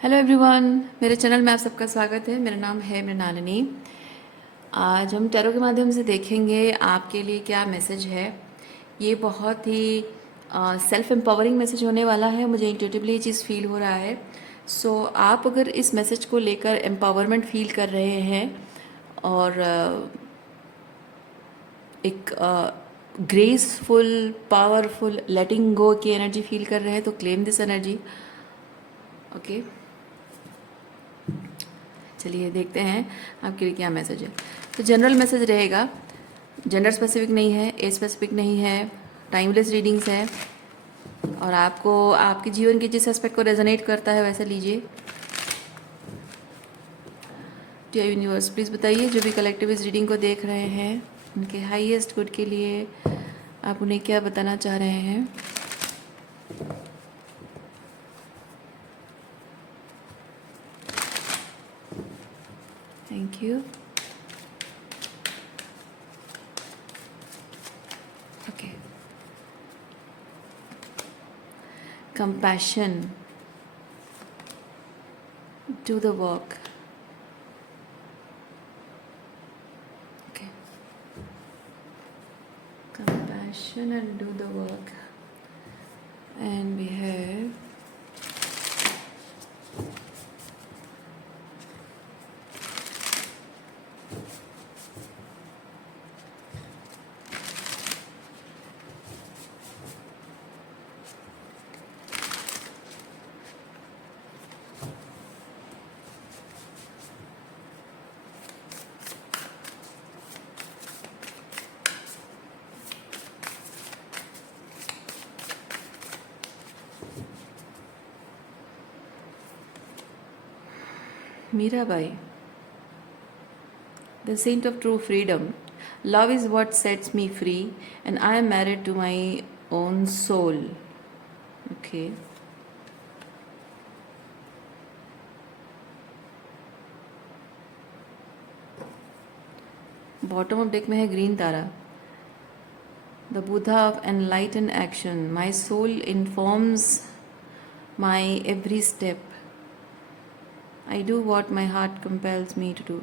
Hello everyone, मेरे channel में आप सबका स्वागत है। मेरा नाम है मृणालिनी। आज हम टैरो के माध्यम से देखेंगे आपके लिए क्या मैसेज है। ये बहुत ही सेल्फ एम्पावरिंग मैसेज होने वाला है। मुझे इंट्यूटिवली ये चीज़ फील हो रहा है। आप अगर इस मैसेज को लेकर एम्पावरमेंट फील कर रहे हैं और एक ग्रेसफुल पावरफुल लेटिंग गो की एनर्जी फील कर रहे हैं तो क्लेम दिस एनर्जी। ओके, चलिए देखते हैं आपके लिए क्या मैसेज है। तो जनरल मैसेज रहेगा, जेंडर स्पेसिफिक नहीं है, एज स्पेसिफिक नहीं है, टाइमलेस रीडिंग्स है और आपको आपके जीवन के जिस एस्पेक्ट को रेजोनेट करता है वैसे लीजिए। डियर यूनिवर्स, प्लीज़ बताइए जो भी कलेक्टिव इस रीडिंग को देख रहे हैं उनके हाईएस्ट गुड के लिए आप उन्हें क्या बताना चाह रहे हैं। Thank you. Okay, compassion, do the work. Okay, compassion and do the work. And we have Mirabai, the saint of true freedom. Love is what sets me free, and I am married to my own soul. Okay. Bottom of deck में है green Tara, the Buddha of enlightened action. My soul informs my every step. I do what my heart compels me to do.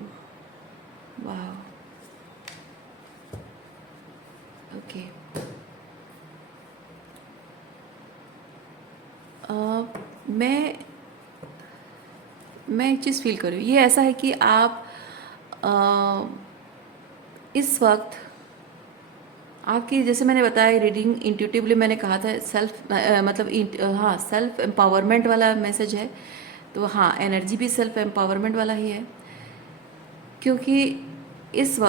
Wow. Okay. मैं एक चीज़ feel कर रही हूँ। ये ऐसा है कि आप इस वक्त आपकी, जैसे मैंने बताया रीडिंग इंट्यूटिवली मैंने कहा था सेल्फ हाँ सेल्फ एम्पावरमेंट वाला मैसेज है। तो हाँ, एनर्जी भी सेल्फ एम्पावरमेंट वाला ही है, क्योंकि इस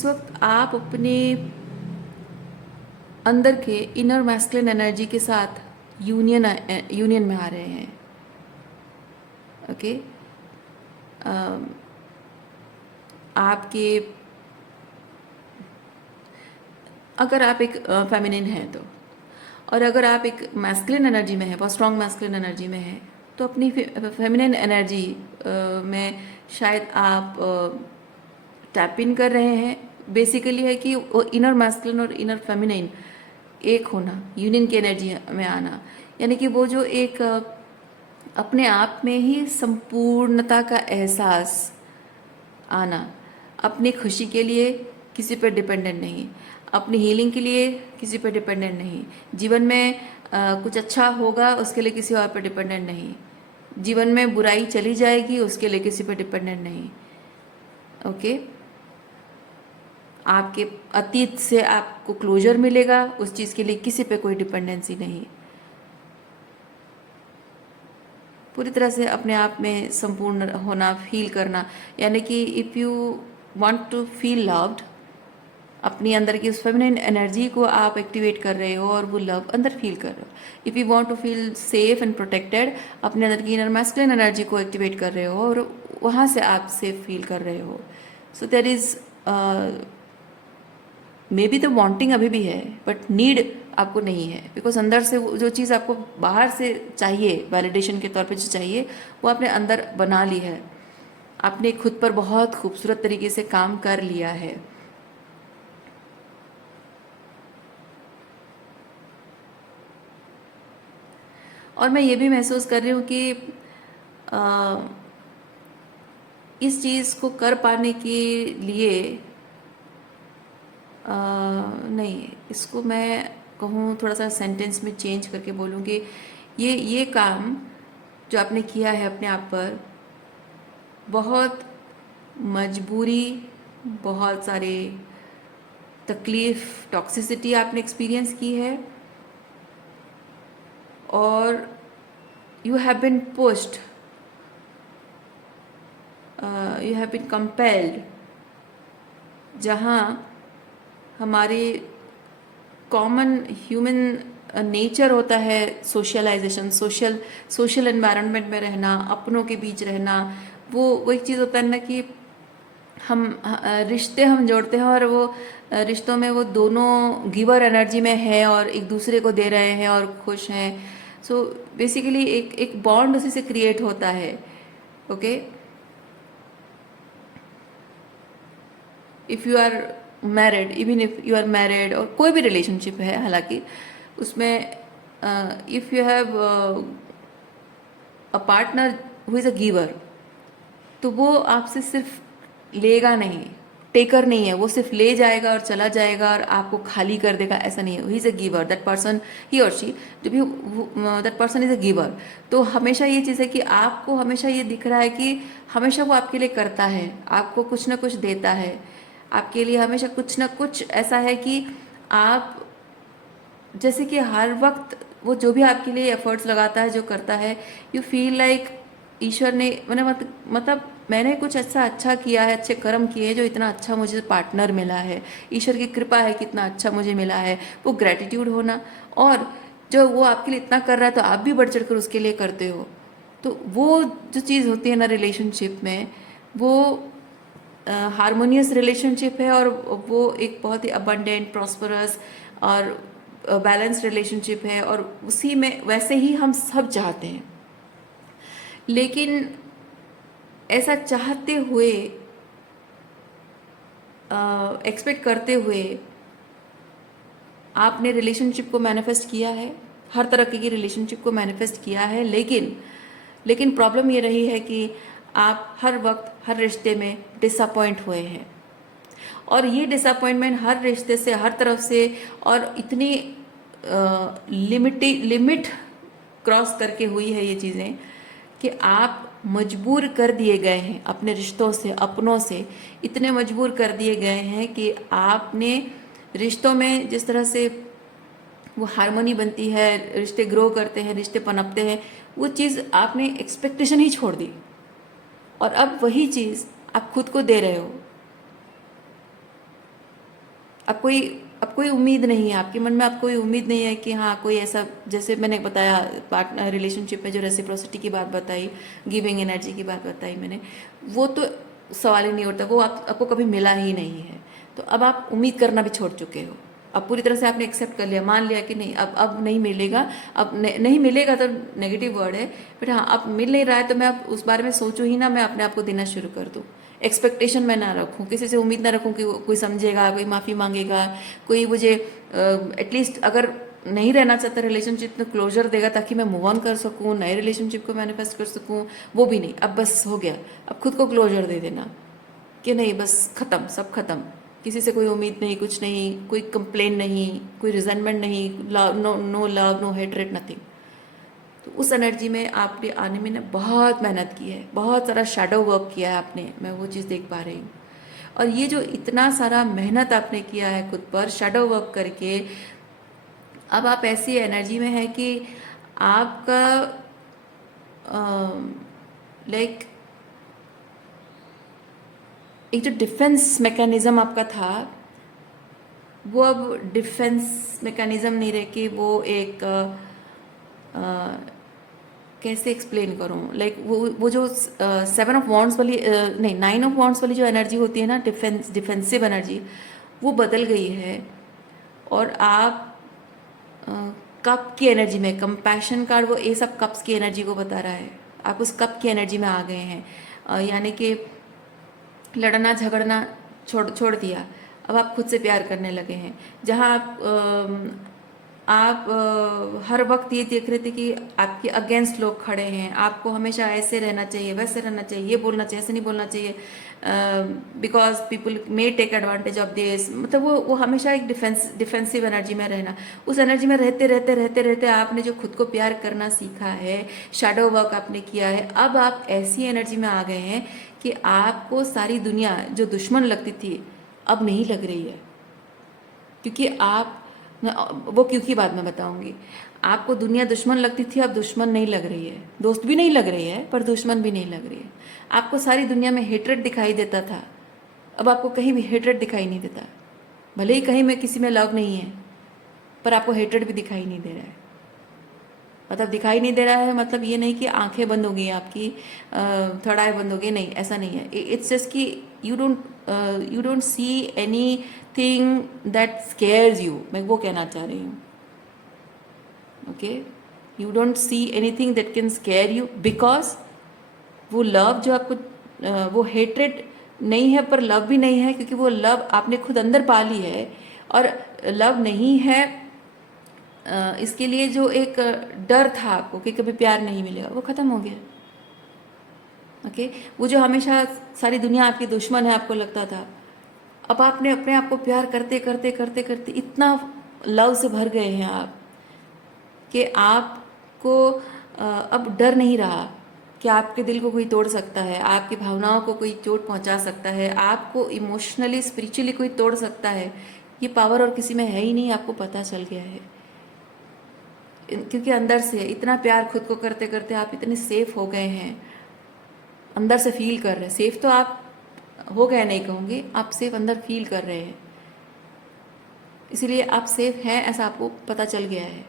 वक्त आप अपने अंदर के इनर मैस्कुलिन एनर्जी के साथ यूनियन में आ रहे हैं। ओके, आपके अगर आप एक फेमिनिन हैं तो, और अगर आप एक मैस्कुलिन एनर्जी में हैं, बहुत स्ट्रॉन्ग मैस्कुलिन एनर्जी में हैं, तो अपनी फेमिनिन एनर्जी में शायद आप टैप इन कर रहे हैं। बेसिकली है कि वो इनर मैस्कुलिन और इनर फेमिनिन एक होना, यूनियन की एनर्जी में आना, यानी कि वो जो एक अपने आप में ही संपूर्णता का एहसास आना, अपनी खुशी के लिए किसी पर डिपेंडेंट नहीं, अपनी हीलिंग के लिए किसी पर डिपेंडेंट नहीं, जीवन में कुछ अच्छा होगा उसके लिए किसी और पर डिपेंडेंट नहीं, जीवन में बुराई चली जाएगी उसके लिए किसी पर डिपेंडेंट नहीं। ओके, आपके अतीत से आपको क्लोजर मिलेगा, उस चीज़ के लिए किसी पे कोई डिपेंडेंसी नहीं, पूरी तरह से अपने आप में संपूर्ण होना, फील करना। यानी कि if you want to feel loved, अपनी अंदर की उस फेमिनिन एनर्जी को आप एक्टिवेट कर रहे हो और वो लव अंदर फील कर रहे हो। If you want to feel safe and protected, अपने अंदर की इनर मैस्कुलिन एनर्जी को एक्टिवेट कर रहे हो और वहाँ से आप सेफ फील कर रहे हो। So there is maybe तो वांटिंग अभी भी है बट नीड आपको नहीं है, बिकॉज अंदर से जो चीज़ आपको बाहर से चाहिए, वैलिडेशन के तौर पे जो चाहिए, वो आपने अंदर बना ली है। आपने खुद पर बहुत खूबसूरत तरीके से काम कर लिया है। और मैं ये भी महसूस कर रही हूँ कि अ, इस चीज़ को कर पाने के लिए नहीं, इसको मैं कहूँ थोड़ा सा सेंटेंस में चेंज करके बोलूँगी, ये काम जो आपने किया है अपने आप पर, बहुत मजबूरी, बहुत सारे तकलीफ़, टॉक्सिसिटी आपने एक्सपीरियंस की है, और you have been pushed, you have been compelled, जहाँ हमारे कॉमन ह्यूमन नेचर होता है सोशलाइजेशन, सोशल एनवायरनमेंट में रहना, अपनों के बीच रहना, वो एक चीज़ होता है ना कि हम रिश्ते हम जोड़ते हैं, और वो रिश्तों में वो दोनों गिवर एनर्जी में है और एक दूसरे को दे रहे हैं और खुश हैं। सो बेसिकली एक बॉन्ड उसी से क्रिएट होता है। Okay, if you are married, even if you are married, और कोई भी रिलेशनशिप है, हालांकि उसमें if you have a partner who is a giver, तो वो आपसे सिर्फ लेगा नहीं, टेकर नहीं है, वो सिर्फ ले जाएगा और चला जाएगा और आपको खाली कर देगा, ऐसा नहीं है। He is a giver, that person, he और शी, जो भी that person is a giver. तो हमेशा ये चीज़ है कि आपको हमेशा ये दिख रहा है कि हमेशा वो आपके लिए करता है, आपको कुछ ना कुछ देता है, आपके लिए हमेशा कुछ ना कुछ ऐसा है कि आप, जैसे कि हर वक्त वो जो भी आपके लिए एफर्ट्स लगाता है, जो करता है, यू फील लाइक ईश्वर ने मतलब मैंने कुछ ऐसा अच्छा किया है, अच्छे कर्म किए हैं, जो इतना अच्छा मुझे पार्टनर मिला है, ईश्वर की कृपा है, कितना अच्छा मुझे मिला है, वो ग्रेटिट्यूड होना। और जो वो आपके लिए इतना कर रहा है तो आप भी बढ़ चढ़ कर उसके लिए करते हो। तो वो जो चीज़ होती है ना रिलेशनशिप में, वो हारमोनियस रिलेशनशिप है, और वो एक बहुत ही अबंडेंट, प्रॉस्परस और बैलेंस रिलेशनशिप है, और उसी में वैसे ही हम सब चाहते हैं। लेकिन ऐसा चाहते हुए, एक्सपेक्ट करते हुए आपने रिलेशनशिप को मैनिफेस्ट किया है, हर तरह की रिलेशनशिप को मैनिफेस्ट किया है, लेकिन प्रॉब्लम ये रही है कि आप हर वक्त हर रिश्ते में डिसअपॉइंट हुए हैं, और ये डिसअपॉइंटमेंट हर रिश्ते से, हर तरफ से, और इतनी लिमिट क्रॉस करके हुई है ये चीज़ें कि आप मजबूर कर दिए गए हैं अपने रिश्तों से, अपनों से, इतने मजबूर कर दिए गए हैं कि आपने रिश्तों में जिस तरह से वो हारमोनी बनती है, रिश्ते ग्रो करते हैं, रिश्ते पनपते हैं, वो चीज़ आपने एक्सपेक्टेशन ही छोड़ दी, और अब वही चीज़ आप खुद को दे रहे हो। अब कोई उम्मीद नहीं है आपके मन में, अब कोई उम्मीद नहीं है कि हाँ कोई ऐसा, जैसे मैंने बताया पार्टनर रिलेशनशिप में जो रेसिप्रोसिटी की बात बताई, गिविंग एनर्जी की बात बताई मैंने, वो तो सवाल ही नहीं उठता, वो आपको कभी मिला ही नहीं है। तो अब आप उम्मीद करना भी छोड़ चुके हो, अब पूरी तरह से आपने एक्सेप्ट कर लिया, मान लिया कि नहीं, अब नहीं मिलेगा, अब नहीं मिलेगा तो नेगेटिव वर्ड है, बट हाँ अब मिल नहीं रहा है तो मैं अब उस बारे में सोचूं ही ना, मैं अपने आप को देना शुरू कर दूँ। एक्सपेक्टेशन मैं ना रखूँ, किसी से उम्मीद ना रखूँ कि कोई समझेगा, कोई माफ़ी मांगेगा, कोई मुझे एटलीस्ट अगर नहीं रहना चाहता रिलेशनशिप में क्लोजर देगा ताकि मैं मूव ऑन कर सकूँ, नए रिलेशनशिप को मैनिफेस्ट कर सकूँ, वो भी नहीं। अब बस हो गया, अब खुद को क्लोजर दे देना कि नहीं, बस ख़त्म, सब ख़त्म, किसी से कोई उम्मीद नहीं, कुछ नहीं, कोई कंप्लेन नहीं, कोई रिजेंटमेंट नहीं, no love, no hatred, nothing. तो उस एनर्जी में आपने आने में ना बहुत मेहनत की है, बहुत सारा शैडो वर्क किया है आपने, मैं वो चीज़ देख पा रही हूँ। और ये जो इतना सारा मेहनत आपने किया है खुद पर शैडो वर्क करके, अब आप ऐसी एनर्जी में है कि आपका लाइक एक जो डिफेंस मैकेनिज़्म आपका था, वो अब डिफेंस मैकेनिज़्म नहीं रह के वो एक कैसे एक्सप्लेन करूँ, लाइक वो जो 7 ऑफ वॉन्ड्स वाली नहीं 9 ऑफ वॉन्ड्स वाली जो एनर्जी होती है ना, डिफेंसिव एनर्जी, वो बदल गई है, और आप कप की एनर्जी में, कंपैशन कार्ड वो एस ऑफ कप्स की एनर्जी को बता रहा है, आप उस कप की एनर्जी में आ गए हैं, यानी कि लड़ना झगड़ना छोड़ छोड़ दिया, अब आप खुद से प्यार करने लगे हैं। जहाँ आप आप हर वक्त ये देख रहे थे कि आपके अगेंस्ट लोग खड़े हैं, आपको हमेशा ऐसे रहना चाहिए, वैसे रहना चाहिए, ये बोलना चाहिए, ऐसे नहीं बोलना चाहिए, because people may take advantage of this, मतलब वो हमेशा एक डिफेंसिव एनर्जी में रहना। उस एनर्जी में रहते रहते रहते रहते आपने जो खुद को प्यार करना सीखा है, शैडो वर्क आपने किया है, अब आप ऐसी एनर्जी में आ गए हैं कि आपको सारी दुनिया जो दुश्मन लगती थी अब नहीं लग रही है। क्योंकि आप वो क्योंकि बाद में बताऊंगी। आपको दुनिया दुश्मन लगती थी, अब दुश्मन नहीं लग रही है, दोस्त भी नहीं लग रही है, पर दुश्मन भी नहीं लग रही है। आपको सारी दुनिया में हेट्रेड दिखाई देता था, अब आपको कहीं भी हेट्रेड दिखाई नहीं देता। भले ही कहीं में किसी में लव नहीं है, पर आपको हेट्रेड भी दिखाई नहीं दे रहा है। मतलब दिखाई नहीं दे रहा है मतलब ये नहीं कि आंखें बंद हो गई आपकी, थर्ड आई बंद हो गई, नहीं, ऐसा नहीं है। इट्स जस्ट कि you don't see anything that scares you, मैं वो कहना चाह रही हूँ। Okay, you don't see anything that can scare you, because वो लव जो आपको वो हेट्रेड नहीं है, पर लव भी नहीं है, क्योंकि वो लव आपने खुद अंदर पा ली है। और लव नहीं है इसके लिए जो एक डर था आपको कि कभी प्यार नहीं मिलेगा, वो ख़त्म हो गया। ओके, वो जो हमेशा सारी दुनिया आपकी दुश्मन है आपको लगता था, अब आपने अपने आप को प्यार करते करते करते करते इतना लव से भर गए हैं आप कि आपको अब डर नहीं रहा कि आपके दिल को कोई तोड़ सकता है, आपकी भावनाओं को कोई चोट पहुंचा सकता है, आपको इमोशनली स्पिरिचुअली कोई तोड़ सकता है। ये पावर और किसी में है ही नहीं, आपको पता चल गया है। क्योंकि अंदर से इतना प्यार खुद को करते करते आप इतने सेफ हो गए हैं, अंदर से फील कर रहे हैं। सेफ तो आप हो गए नहीं कहूँगी, आप सेफ अंदर फील कर रहे हैं, इसीलिए आप सेफ हैं ऐसा आपको पता चल गया है।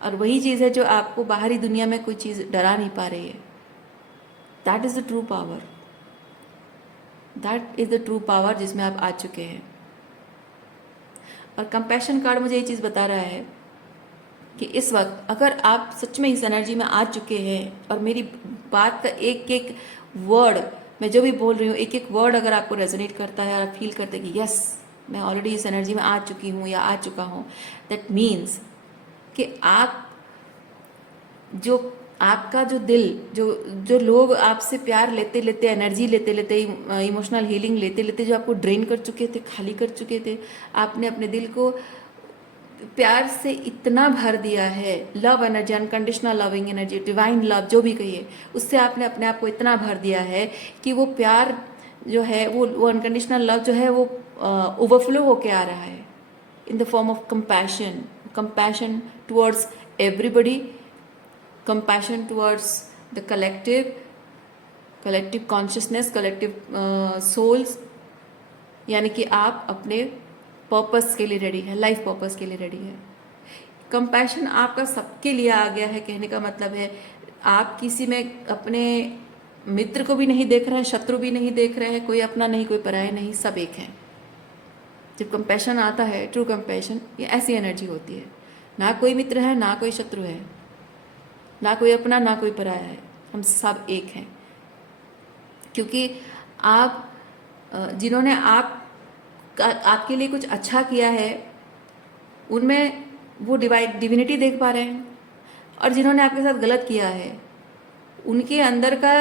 और वही चीज़ है जो आपको बाहरी दुनिया में कोई चीज़ डरा नहीं पा रही है। That is the true power, that is the true power जिसमें आप आ चुके हैं। और कंपैशन कार्ड मुझे ये चीज़ बता रहा है कि इस वक्त अगर आप सच में इस एनर्जी में आ चुके हैं और मेरी बात का एक एक वर्ड, मैं जो भी बोल रही हूँ, एक एक वर्ड अगर आपको रेजोनेट करता है और आप फील करते हैं कि यस मैं ऑलरेडी इस एनर्जी में आ चुकी हूँ या आ चुका हूँ, दैट मीन्स कि आप जो आपका जो दिल, जो लोग आपसे प्यार लेते लेते, एनर्जी लेते लेते, इमोशनल हीलिंग लेते लेते जो आपको ड्रेन कर चुके थे, खाली कर चुके थे, आपने अपने दिल को प्यार से इतना भर दिया है, love energy, unconditional loving energy, divine love जो भी कहिए, उससे आपने अपने आप को इतना भर दिया है कि वो प्यार जो है, वो अनकंडीशनल लव जो है वो ओवरफ्लो होके आ रहा है in the form of compassion, compassion towards everybody, compassion towards the collective consciousness, collective souls। यानी कि आप अपने पर्पस के लिए रेडी है, लाइफ पर्पस के लिए रेडी है। कंपैशन आपका सबके लिए आ गया है, कहने का मतलब है आप किसी में अपने मित्र को भी नहीं देख रहे हैं, शत्रु भी नहीं देख रहे हैं, कोई अपना नहीं कोई पराया नहीं, सब एक है। जब कंपैशन आता है, ट्रू कंपैशन, ये ऐसी एनर्जी होती है, ना कोई मित्र है ना कोई शत्रु है, ना कोई अपना ना कोई पराया है, हम सब एक हैं। क्योंकि आप जिन्होंने आपके लिए कुछ अच्छा किया है उनमें वो डिविनिटी देख पा रहे हैं, और जिन्होंने आपके साथ गलत किया है उनके अंदर का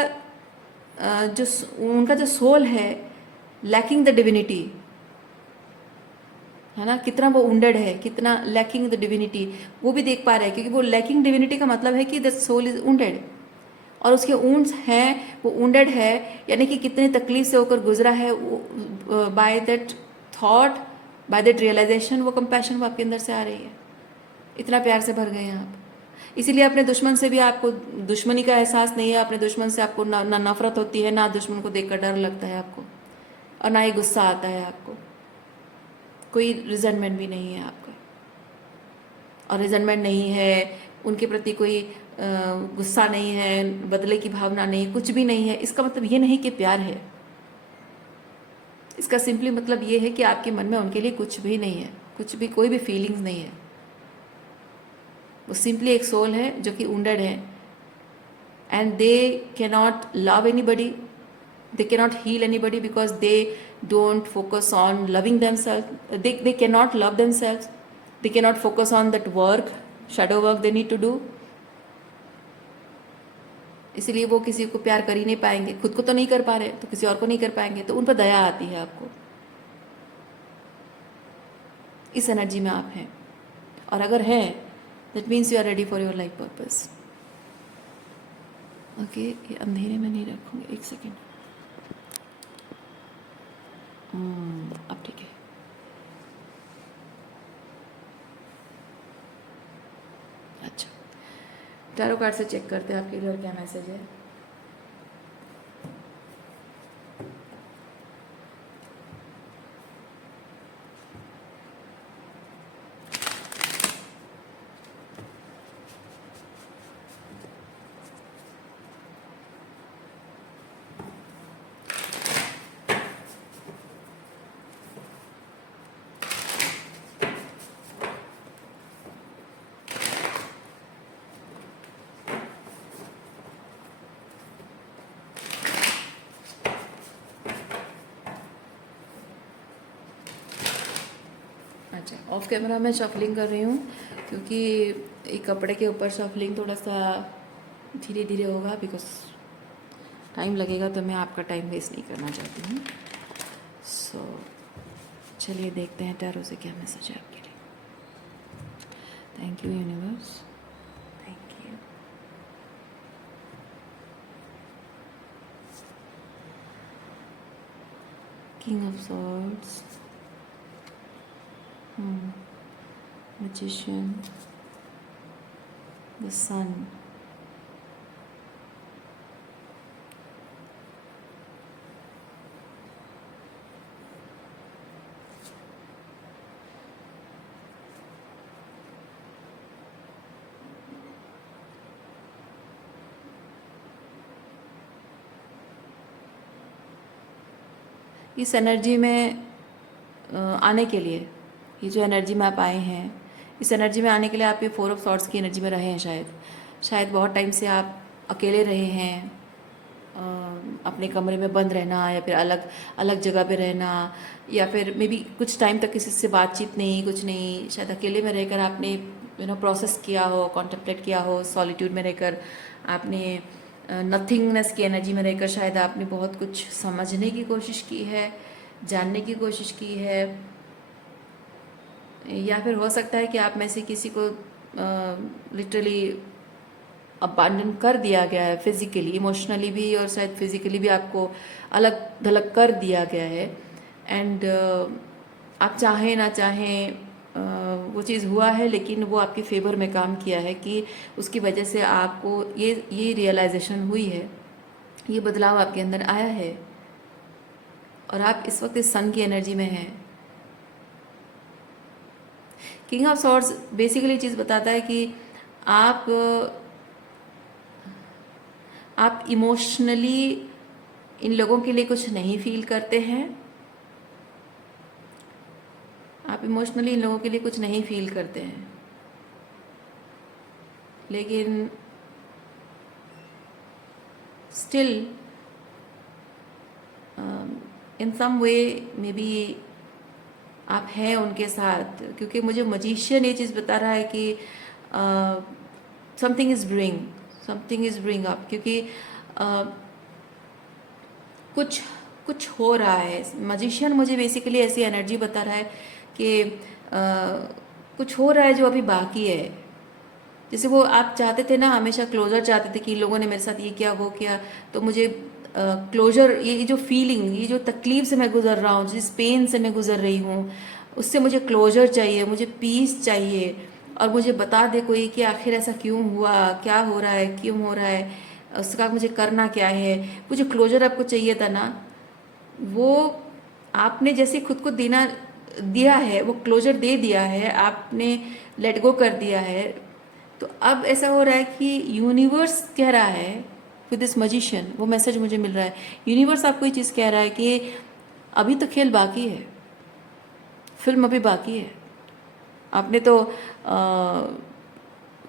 उनका जो सोल है लैकिंग द डिविनिटी, है ना, कितना वो उंडेड है, कितना लैकिंग द डिविनिटी, वो भी देख पा रहे हैं। क्योंकि वो लैकिंग डिविनिटी का मतलब है कि द सोल इज उंडेड, और उसके ऊंड्स हैं, वो उंडेड है, यानी कि कितनी तकलीफ से होकर गुजरा है, by that thought, by that realization, वो कंपैशन वो आपके अंदर से आ रही है। इतना प्यार से भर गए हैं आप, इसीलिए अपने दुश्मन से भी आपको दुश्मनी का एहसास नहीं है। अपने दुश्मन से आपको ना नफरत होती है, ना दुश्मन को देखकर डर लगता है आपको, और ना ही गुस्सा आता है आपको, कोई रिजेंटमेंट भी नहीं है आपको, और रिजेंटमेंट नहीं है उनके प्रति, कोई गुस्सा नहीं है, बदले की भावना नहीं, कुछ भी नहीं है। इसका मतलब ये नहीं कि प्यार है, इसका सिंपली मतलब ये है कि आपके मन में उनके लिए कुछ भी नहीं है, कुछ भी, कोई भी फीलिंग्स नहीं है। वो सिंपली एक सोल है जो कि वुंडेड है, and they cannot love anybody, they cannot heal anybody because they don't focus on loving themselves, they cannot love themselves, they cannot focus on that work, shadow work they need to do, इसीलिए वो किसी को प्यार कर ही नहीं पाएंगे, खुद को तो नहीं कर पा रहे तो किसी और को नहीं कर पाएंगे, तो उन पर दया आती है आपको, इस एनर्जी में आप हैं। और अगर है that means you are ready for your life purpose. Okay, ये अंधेरे में नहीं रखूँगी, एक सेकेंड। अब ठीक है। अच्छा, टैरो कार्ड से चेक करते हैं आपके लिए और क्या मैसेज है। अच्छा, ऑफ कैमरा मैं शफलिंग कर रही हूँ क्योंकि एक कपड़े के ऊपर शफलिंग थोड़ा सा धीरे धीरे होगा, बिकॉज टाइम लगेगा, तो मैं आपका टाइम वेस्ट नहीं करना चाहती हूँ। सो चलिए देखते हैं टैरो से क्या मैसेज है आपके लिए। Thank you universe, thank you. King of swords, magician, the sun, इस एनर्जी में आने के लिए, ये जो एनर्जी में आप आए हैं, इस एनर्जी में आने के लिए आप ये 4 ऑफ सॉर्ड्स की एनर्जी में रहे हैं। शायद बहुत टाइम से आप अकेले रहे हैं, अपने कमरे में बंद रहना, या फिर अलग अलग जगह पे रहना, या फिर मे बी कुछ टाइम तक किसी से बातचीत नहीं, कुछ नहीं, शायद अकेले में रहकर आपने प्रोसेस किया हो, कॉन्टेम्पलेट किया हो, सॉलिट्यूड में रहकर आपने, नथिंगनेस की एनर्जी में रहकर शायद आपने बहुत कुछ समझने की कोशिश की है, जानने की कोशिश की है, या फिर हो सकता है कि आप में से किसी को लिटरली अबांडन कर दिया गया है, फिजिकली, इमोशनली भी, और शायद फिजिकली भी आपको अलग थलग कर दिया गया है। एंड आप चाहें ना चाहें वो चीज़ हुआ है, लेकिन वो आपके फेवर में काम किया है कि उसकी वजह से आपको ये रियलाइजेशन हुई है, ये बदलाव आपके अंदर आया है, और आप इस वक्त इस सन की एनर्जी में हैं। किंग ऑफ सॉर्ड्स बेसिकली चीज़ बताता है कि आप इमोशनली इन लोगों के लिए कुछ नहीं फील करते हैं, आप इमोशनली इन लोगों के लिए कुछ नहीं फील करते हैं, लेकिन still in some way may be आप हैं उनके साथ, क्योंकि मुझे मजिशियन ये चीज़ बता रहा है कि समथिंग इज़ ब्रिंग अप, क्योंकि कुछ हो रहा है। मजिशियन मुझे बेसिकली ऐसी एनर्जी बता रहा है कि कुछ हो रहा है जो अभी बाकी है। जैसे वो आप चाहते थे ना, हमेशा क्लोजर चाहते थे कि लोगों ने मेरे साथ ये किया, वो किया, तो मुझे क्लोजर, ये जो फीलिंग, ये जो तकलीफ से मैं गुजर रहा हूँ, जिस पेन से मैं गुजर रही हूँ, उससे मुझे क्लोजर चाहिए, मुझे पीस चाहिए, और मुझे बता दे कोई कि आखिर ऐसा क्यों हुआ, क्या हो रहा है, क्यों हो रहा है, उसका मुझे करना क्या है। वो जो क्लोजर आपको चाहिए था ना, वो आपने जैसे खुद को दिया है, वो क्लोजर दे दिया है, आपने लेट गो कर दिया है। तो अब ऐसा हो रहा है कि यूनिवर्स कह रहा है विद दिस मजिशियन, वो मैसेज मुझे मिल रहा है, यूनिवर्स आपको ये चीज़ कह रहा है कि अभी तो खेल बाकी है, फिल्म अभी बाकी है। आपने तो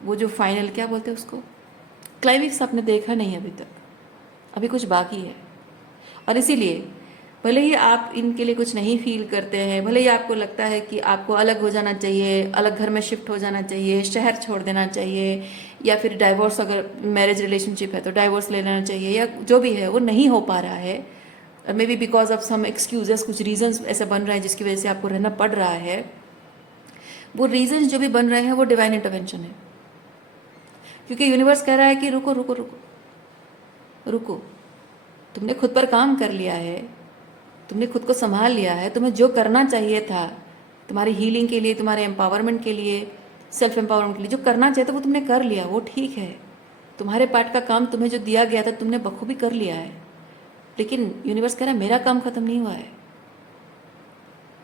वो जो फाइनल क्या बोलते हैं उसको, क्लाइमेक्स आपने देखा नहीं अभी तक, अभी कुछ बाकी है। और इसीलिए भले ही आप इनके लिए कुछ नहीं फील करते हैं, भले ही आपको लगता है कि आपको अलग हो जाना चाहिए, अलग घर में शिफ्ट हो जाना चाहिए, शहर छोड़ देना चाहिए, या फिर डाइवोर्स, अगर मैरिज रिलेशनशिप है तो डाइवोर्स ले लेना चाहिए, या जो भी है वो नहीं हो पा रहा है, और maybe because of some excuses, कुछ रीजंस ऐसे बन रहे हैं जिसकी वजह से आपको रहना पड़ रहा है, वो रीजंस जो भी बन रहे हैं वो डिवाइन इंटरवेंशन है। क्योंकि यूनिवर्स कह रहा है कि रुको रुको रुको रुको, तुमने खुद पर काम कर लिया है, तुमने खुद को संभाल लिया है, तुम्हें जो करना चाहिए था तुम्हारी हीलिंग के लिए, तुम्हारे एम्पावरमेंट के लिए, सेल्फ एम्पावरमेंट के लिए, जो करना चाहिए था वो तुमने कर लिया, वो ठीक है। तुम्हारे पार्ट का काम तुम्हें जो दिया गया था तुमने बखूबी कर लिया है। लेकिन यूनिवर्स कह रहा है मेरा काम खत्म नहीं हुआ है,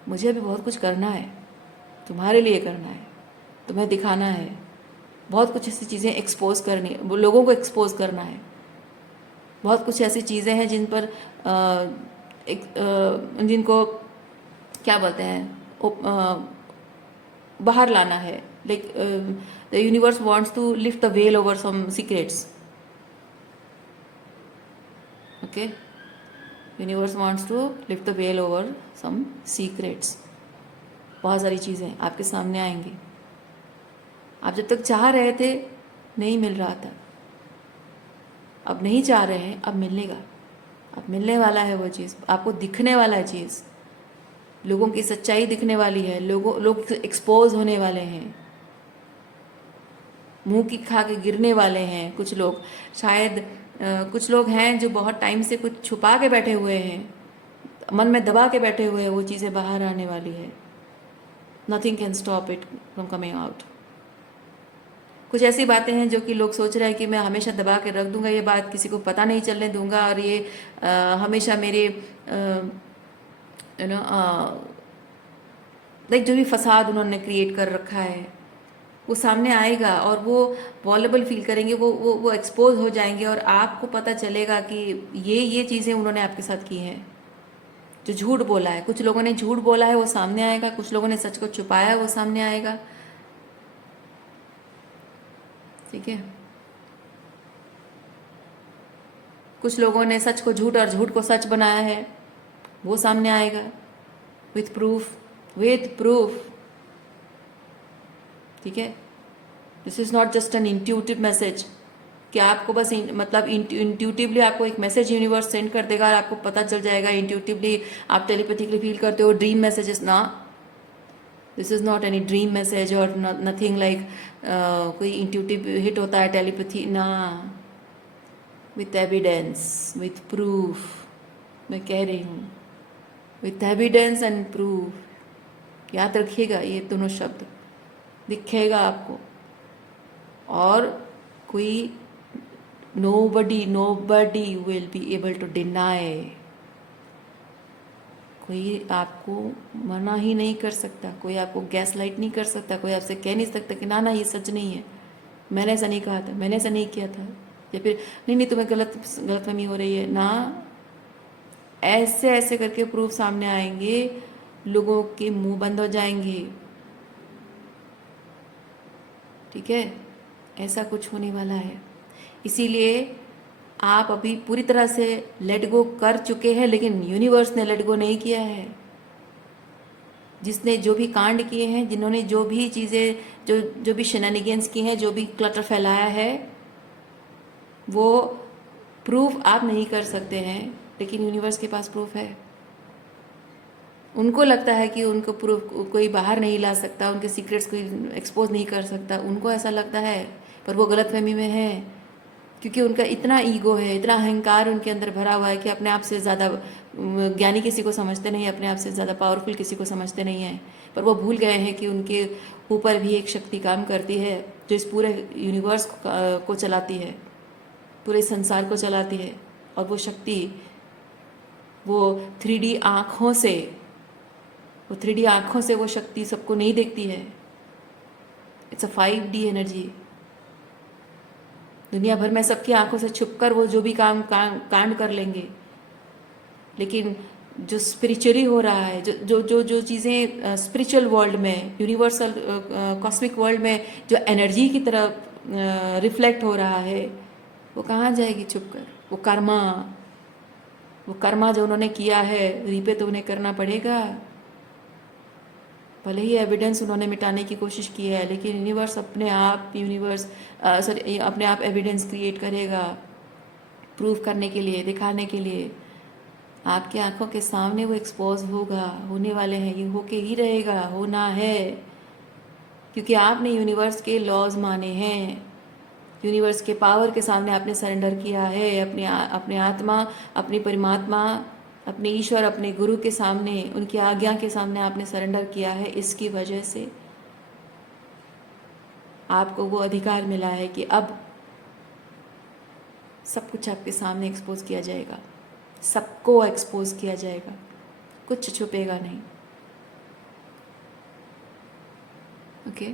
मुझे अभी बहुत कुछ करना है, तुम्हारे लिए करना है, तुम्हें दिखाना है, बहुत कुछ ऐसी चीज़ें एक्सपोज करनी, लोगों को एक्सपोज करना है, बहुत कुछ ऐसी चीज़ें हैं जिन पर जिनको क्या बोलते हैं, बाहर लाना है। Like the universe wants to lift the veil over some secrets. Okay, universe wants to lift the veil over some secrets. बहुत सारी चीज़ें आपके सामने आएंगी। आप जब तक चाह रहे थे नहीं मिल रहा था, अब नहीं चाह रहे हैं, अब मिलेगा, अब मिलने वाला है वो चीज़, आपको दिखने वाला है चीज़, लोगों की सच्चाई दिखने वाली है, लोग एक्सपोज होने वाले हैं, मुंह की खा के गिरने वाले हैं। कुछ लोग शायद कुछ लोग हैं जो बहुत टाइम से कुछ छुपा के बैठे हुए हैं, मन में दबा के बैठे हुए हैं, वो चीज़ें बाहर आने वाली है। Nothing can stop it from coming out. कुछ ऐसी बातें हैं जो कि लोग सोच रहे हैं कि मैं हमेशा दबा के रख दूंगा, ये बात किसी को पता नहीं चलने दूंगा, और ये हमेशा मेरे यू नो लाइक जो भी फसाद उन्होंने क्रिएट कर रखा है वो सामने आएगा, और वो वॉलेबल फील करेंगे, वो एक्सपोज हो जाएंगे, और आपको पता चलेगा कि ये चीज़ें उन्होंने आपके साथ की हैं। जो झूठ बोला है, कुछ लोगों ने झूठ बोला है वो सामने आएगा, कुछ लोगों ने सच को छुपाया है वो सामने आएगा। ठीक है, कुछ लोगों ने सच को झूठ और झूठ को सच बनाया है, वो सामने आएगा विथ प्रूफ, विथ प्रूफ। ठीक है, this is not just an intuitive message कि आपको बस मतलब इंट्यूटिवली आपको एक मैसेज यूनिवर्स सेंड कर देगा और आपको पता चल जाएगा, इंट्यूटिवली आप टेलीपैथिकली फील करते हो, ड्रीम मैसेजेस ना, this is not any dream message और नथिंग लाइक कोई इंट्यूटिव हिट होता है टेलीपैथी ना, विथ एविडेंस, विथ प्रूफ। मैं कह रही हूँ विथ एविडेंस एंड प्रूफ। याद रखिएगा ये दोनों शब्द, दिखेगा आपको, और कोई nobody will be able to deny, कोई आपको मना ही नहीं कर सकता, कोई आपको गैस लाइट नहीं कर सकता, कोई आपसे कह नहीं सकता कि ना ना ये सच नहीं है, मैंने ऐसा नहीं कहा था, मैंने ऐसा नहीं किया था, या फिर नहीं तुम्हें गलतफहमी हो रही है ना। ऐसे ऐसे करके प्रूफ सामने आएंगे, लोगों के मुंह बंद हो जाएंगे। ठीक है, ऐसा कुछ होने वाला है। इसीलिए आप अभी पूरी तरह से लेट गो कर चुके हैं, लेकिन यूनिवर्स ने लेट गो नहीं किया है। जिसने जो भी कांड किए हैं, जिन्होंने जो भी चीज़ें, जो भी शेनानिगेंस की हैं, जो भी क्लटर फैलाया है, वो प्रूफ आप नहीं कर सकते हैं, लेकिन यूनिवर्स के पास प्रूफ है। उनको लगता है कि उनको प्रूफ कोई बाहर नहीं ला सकता, उनके सीक्रेट्स कोई एक्सपोज नहीं कर सकता, उनको ऐसा लगता है, पर वो गलतफहमी में है। क्योंकि उनका इतना ईगो है, इतना अहंकार उनके अंदर भरा हुआ है कि अपने आप से ज़्यादा ज्ञानी किसी को समझते नहीं, अपने आप से ज़्यादा पावरफुल किसी को समझते नहीं हैं। पर वो भूल गए हैं कि उनके ऊपर भी एक शक्ति काम करती है जो इस पूरे यूनिवर्स को चलाती है, पूरे संसार को चलाती है। और वो शक्ति, वो 3D आँखों से, वो 3D आँखों से वो शक्ति सबको नहीं देखती है। It's a 5D energy. दुनिया भर में सबकी आंखों से छुपकर वो जो भी कांड कर लेंगे, लेकिन जो स्पिरिचुअली हो रहा है, जो चीज़ें स्पिरिचुअल वर्ल्ड में, यूनिवर्सल कॉस्मिक वर्ल्ड में जो एनर्जी की तरह रिफ्लेक्ट हो रहा है, वो कहाँ जाएगी छुपकर? वो कर्मा, वो कर्मा जो उन्होंने किया है रीपे तो उन्हें करना पड़ेगा। भले ही एविडेंस उन्होंने मिटाने की कोशिश की है, लेकिन यूनिवर्स अपने आप अपने आप एविडेंस क्रिएट करेगा, प्रूव करने के लिए, दिखाने के लिए। आपकी आंखों के सामने वो एक्सपोज होगा, होने वाले हैं, ये होके ही रहेगा, होना है, क्योंकि आपने यूनिवर्स के लॉज माने हैं, यूनिवर्स के पावर के सामने आपने सरेंडर किया है, अपने आत्मा, अपनी परमात्मा, अपने ईश्वर, अपने गुरु के सामने, उनकी आज्ञा के सामने आपने सरेंडर किया है। इसकी वजह से आपको वो अधिकार मिला है कि अब सब कुछ आपके सामने एक्सपोज किया जाएगा, सबको एक्सपोज किया जाएगा, कुछ छुपेगा नहीं। ओके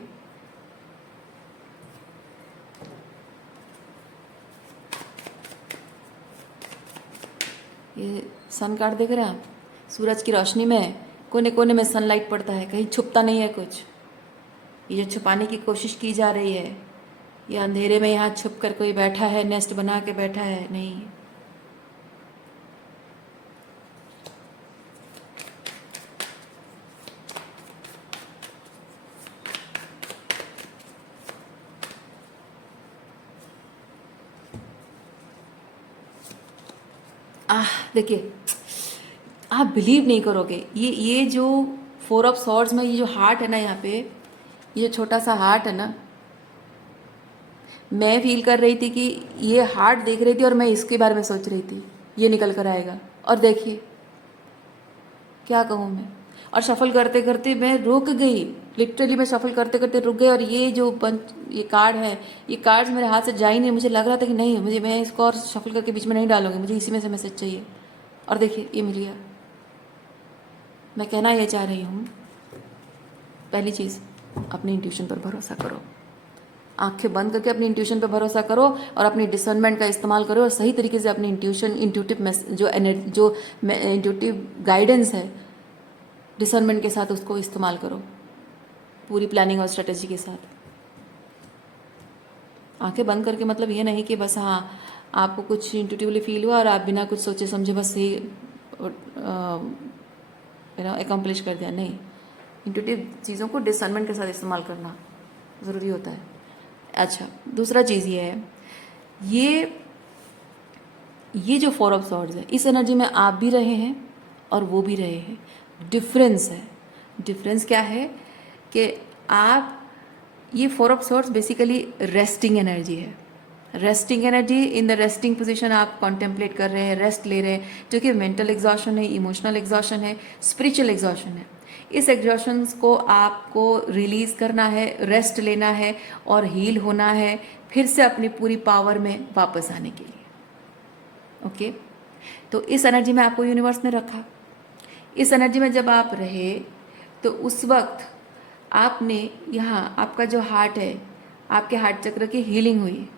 ये सन कार्ड देख रहे हैं आप, सूरज की रोशनी में कोने कोने में सनलाइट पड़ता है, कहीं छुपता नहीं है कुछ। ये जो छुपाने की कोशिश की जा रही है, ये अंधेरे में यहाँ छुप कर कोई बैठा है, नेस्ट बना के बैठा है, नहीं। देखिए, आप बिलीव नहीं करोगे, ये जो 4 ऑफ सॉर्ड्स में ये जो हार्ट है ना, यहाँ पे ये जो छोटा सा हार्ट है ना, मैं फील कर रही थी कि ये हार्ट देख रही थी और मैं इसके बारे में सोच रही थी, ये निकल कर आएगा। और देखिए क्या कहूँ मैं, और शफल करते करते मैं रुक गई, लिटरली मैं शफल करते करते रुक गई। और ये जो ये कार्ड है, ये कार्ड्स मेरे हाथ से जा ही नहीं। मुझे लग रहा था कि नहीं, मैं इसको और शफल करके बीच में नहीं डालूंगी, मुझे इसी में से मैसेज चाहिए। और देखिए ये मिल गया। मैं कहना ये चाह रही हूँ, पहली चीज़, अपनी इंट्यूशन पर भरोसा करो, आंखें बंद करके अपनी इंट्यूशन पर भरोसा करो और अपनी डिसर्नमेंट का इस्तेमाल करो और सही तरीके से अपनी जो इंट्यूटिव गाइडेंस है, डिसर्नमेंट के साथ उसको इस्तेमाल करो, पूरी प्लानिंग और स्ट्रेटेजी के साथ। आंखें बंद करके मतलब ये नहीं कि बस हाँ आपको कुछ इंट्यूटिवली फील हुआ और आप बिना कुछ सोचे समझे बस ही एकम्प्लिश कर दिया, नहीं। इंट्यूटिव चीज़ों को डिसर्नमेंट के साथ इस्तेमाल करना ज़रूरी होता है। अच्छा, दूसरा चीज़ ये है, ये जो 4 ऑफ सॉर्ड्स है, इस एनर्जी में आप भी रहे हैं और वो भी रहे हैं। डिफरेंस है। डिफरेंस क्या है कि आप, ये 4 of swords basically resting energy है। Resting energy, in the resting position आप कॉन्टेम्पलेट कर रहे हैं, रेस्ट ले रहे हैं, जो कि मेंटल एग्जॉशन है, इमोशनल एग्जॉशन है, स्पिरिचुअल एग्जॉशन है। इस एग्जॉशंस को आपको रिलीज़ करना है, रेस्ट लेना है और हील होना है, फिर से अपनी पूरी पावर में वापस आने के लिए। ओके, तो इस एनर्जी में आपको यूनिवर्स ने रखा। इस एनर्जी में जब आप रहे तो उस वक्त आपने यहाँ, आपका जो हार्ट है, आपके हार्ट चक्र की हीलिंग हुई,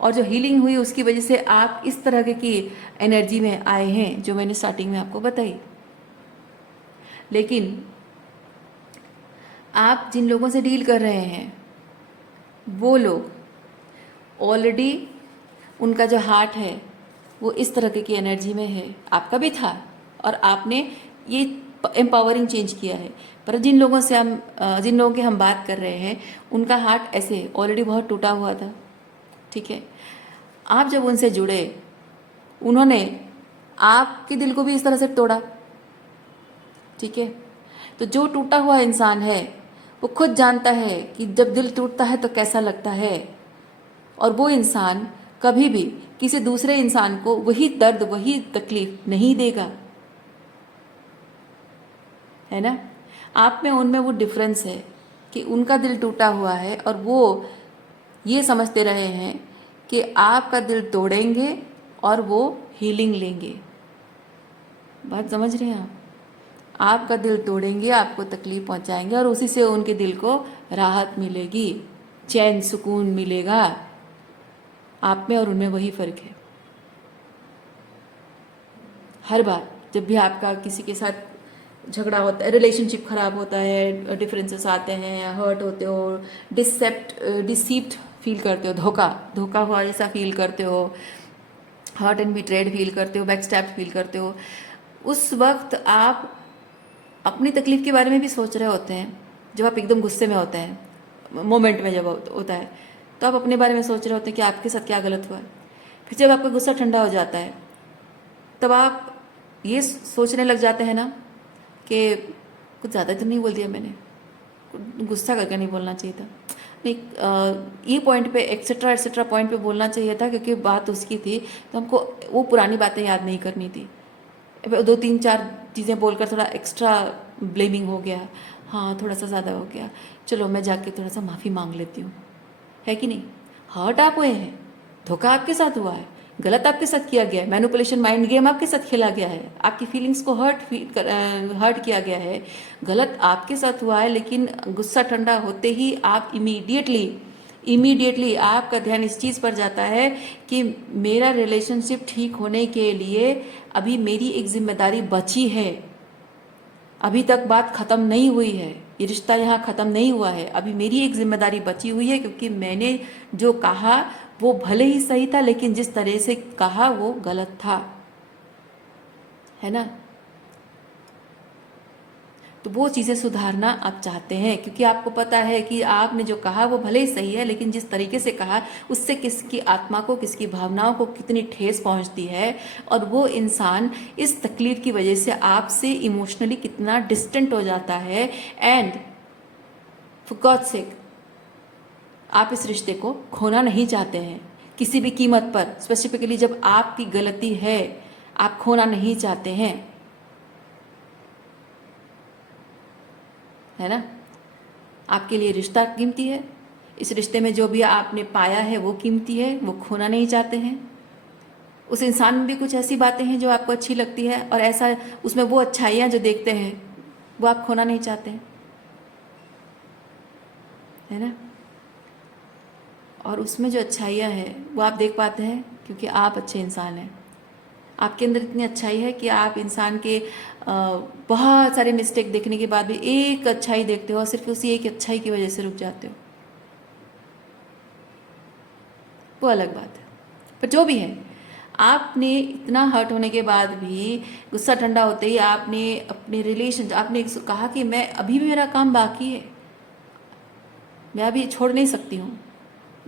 और जो हीलिंग हुई उसकी वजह से आप इस तरह की एनर्जी में आए हैं जो मैंने स्टार्टिंग में आपको बताई। लेकिन आप जिन लोगों से डील कर रहे हैं, वो लोग ऑलरेडी, उनका जो हार्ट है वो इस तरह की एनर्जी में है, आपका भी था, और आपने ये एम्पावरिंग चेंज किया है। पर जिन लोगों की हम बात कर रहे हैं, उनका हार्ट ऐसे ऑलरेडी बहुत टूटा हुआ था। ठीक है, आप जब उनसे जुड़े, उन्होंने आपके दिल को भी इस तरह से तोड़ा। ठीक है, तो जो टूटा हुआ इंसान है वो खुद जानता है कि जब दिल टूटता है तो कैसा लगता है, और वो इंसान कभी भी किसी दूसरे इंसान को वही दर्द, वही तकलीफ नहीं देगा, है ना। आप में उनमें वो डिफरेंस है कि उनका दिल टूटा हुआ है और वो ये समझते रहे हैं कि आपका दिल तोड़ेंगे और वो हीलिंग लेंगे। बात समझ रहे हैं आप? आपका दिल तोड़ेंगे, आपको तकलीफ पहुंचाएंगे और उसी से उनके दिल को राहत मिलेगी, चैन सुकून मिलेगा। आप में और उनमें वही फ़र्क है। हर बार जब भी आपका किसी के साथ झगड़ा होता है, रिलेशनशिप खराब होता है, डिफरेंसेस आते हैं, हर्ट होते हो, डिसीप्ट फील करते हो, धोखा हुआ जैसा फील करते हो, हर्ट एंड बिट्रेड फील करते हो, बैकस्टैब फील करते हो, उस वक्त आप अपनी तकलीफ़ के बारे में भी सोच रहे होते हैं। जब आप एकदम गुस्से में होते हैं, मोमेंट में जब होता है, तो आप अपने बारे में सोच रहे होते हैं कि आपके साथ क्या गलत हुआ है। फिर जब आपका गुस्सा ठंडा हो जाता है, तब आप ये सोचने लग जाते हैं ना कि कुछ ज़्यादा तो नहीं बोल दिया मैंने, गुस्सा करके नहीं बोलना चाहिए था, नहीं ये पॉइंट पे एक्सेट्रा पॉइंट पे बोलना चाहिए था, क्योंकि बात उसकी थी, तो हमको वो पुरानी बातें याद नहीं करनी थी। 2-3-4 चीज़ें बोलकर थोड़ा एक्स्ट्रा ब्लेमिंग हो गया, हाँ थोड़ा सा ज़्यादा हो गया, चलो मैं जाके थोड़ा सा माफ़ी मांग लेती हूँ, है कि नहीं। हर्ट आप हुए हैं, धोखा आपके साथ हुआ है, गलत आपके साथ किया गया है, मैनिपुलेशन माइंड गेम आपके साथ खेला गया है, आपकी फीलिंग्स को हर्ट किया गया है, गलत आपके साथ हुआ है। लेकिन गुस्सा ठंडा होते ही आप इमीडिएटली आपका ध्यान इस चीज़ पर जाता है कि मेरा रिलेशनशिप ठीक होने के लिए अभी मेरी एक जिम्मेदारी बची है, अभी तक बात ख़त्म नहीं हुई है, ये रिश्ता यहाँ ख़त्म नहीं हुआ है, अभी मेरी एक जिम्मेदारी बची हुई है, क्योंकि मैंने जो कहा वो भले ही सही था, लेकिन जिस तरह से कहा वो गलत था, है ना। तो वो चीज़ें सुधारना आप चाहते हैं, क्योंकि आपको पता है कि आपने जो कहा वो भले ही सही है, लेकिन जिस तरीके से कहा उससे किसकी आत्मा को, किसकी भावनाओं को कितनी ठेस पहुंचती है, और वो इंसान इस तकलीफ की वजह से आपसे इमोशनली कितना डिस्टेंट हो जाता है। एंड फॉर गॉड सेक आप इस रिश्ते को खोना नहीं चाहते हैं किसी भी कीमत पर। स्पेसिफिकली जब आपकी गलती है, आप खोना नहीं चाहते हैं, है ना। आपके लिए रिश्ता कीमती है, इस रिश्ते में जो भी आपने पाया है वो कीमती है, वो खोना नहीं चाहते हैं। उस इंसान में भी कुछ ऐसी बातें हैं जो आपको अच्छी लगती है, और ऐसा उसमें वो अच्छाइयाँ जो देखते हैं वो आप खोना नहीं चाहते हैं, है ना। और उसमें जो अच्छाइयाँ हैं वो आप देख पाते हैं क्योंकि आप अच्छे इंसान हैं। आपके अंदर इतनी अच्छाई है कि आप इंसान के बहुत सारे मिस्टेक देखने के बाद भी एक अच्छाई देखते हो, और सिर्फ उसी एक अच्छाई की वजह से रुक जाते हो, वो अलग बात है। पर जो भी है, आपने इतना हर्ट होने के बाद भी, गुस्सा ठंडा होते ही आपने अपने रिलेशन, आपने कहा कि मैं अभी भी, मेरा काम बाकी है, मैं अभी छोड़ नहीं सकती हूँ,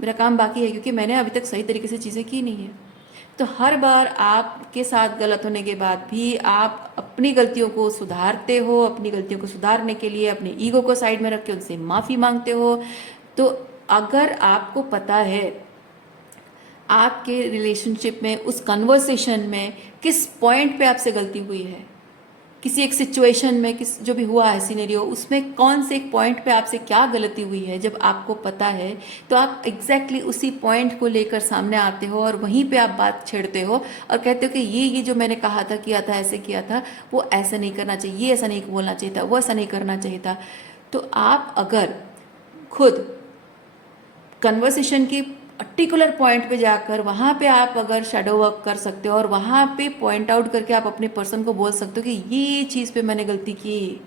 मेरा काम बाकी है, क्योंकि मैंने अभी तक सही तरीके से चीज़ें की नहीं है। तो हर बार आपके साथ गलत होने के बाद भी आप अपनी गलतियों को सुधारते हो, अपनी गलतियों को सुधारने के लिए अपने ईगो को साइड में रख के उनसे माफ़ी मांगते हो। तो अगर आपको पता है आपके रिलेशनशिप में, उस कन्वर्सेशन में किस पॉइंट पे आपसे गलती हुई है, किसी एक सिचुएशन में, किस जो भी हुआ है सिनेरियो, उसमें कौन से एक पॉइंट पे आपसे क्या गलती हुई है, जब आपको पता है तो आप एग्जैक्टली उसी पॉइंट को लेकर सामने आते हो, और वहीं पे आप बात छेड़ते हो और कहते हो कि ये जो मैंने कहा था, किया था, ऐसे किया था, वो ऐसा नहीं करना चाहिए, ये ऐसा नहीं बोलना चाहिए था, वो ऐसा नहीं करना चाहिए था। तो आप अगर खुद कन्वर्सेशन की पर्टिकुलर पॉइंट पे जाकर वहाँ पे आप अगर शेडो वर्क कर सकते हो, और वहाँ पे पॉइंट आउट करके आप अपने पर्सन को बोल सकते हो कि ये चीज़ पे मैंने गलती की,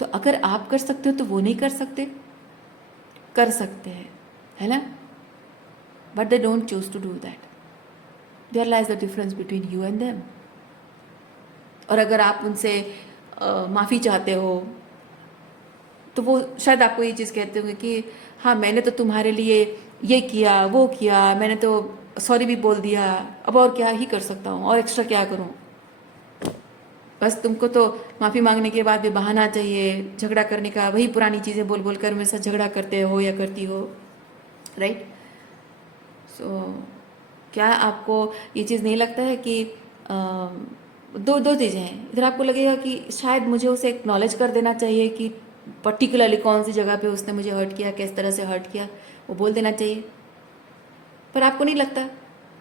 तो अगर आप कर सकते हो तो वो नहीं कर सकते, कर सकते हैं, है ना। But they don't choose to do that, there lies the difference between you and them. और अगर आप उनसे माफ़ी चाहते हो, तो वो शायद आपको ये चीज़ कहते होंगे कि हाँ मैंने तो तुम्हारे लिए ये किया, वो किया, मैंने तो सॉरी भी बोल दिया, अब और क्या ही कर सकता हूँ, और एक्स्ट्रा क्या करूँ, बस तुमको तो माफ़ी मांगने के बाद भी बहाना चाहिए झगड़ा करने का, वही पुरानी चीज़ें बोल बोल कर मेरे साथ झगड़ा करते हो या करती हो, राइट। सो क्या आपको ये चीज़ नहीं लगता है कि दो दो चीज़ें हैं, इधर आपको लगेगा कि शायद मुझे उसे एक्नॉलेज कर देना चाहिए कि पर्टिकुलरली कौन सी जगह पे उसने मुझे हर्ट किया, किस तरह से हर्ट किया, वो बोल देना चाहिए। पर आपको नहीं लगता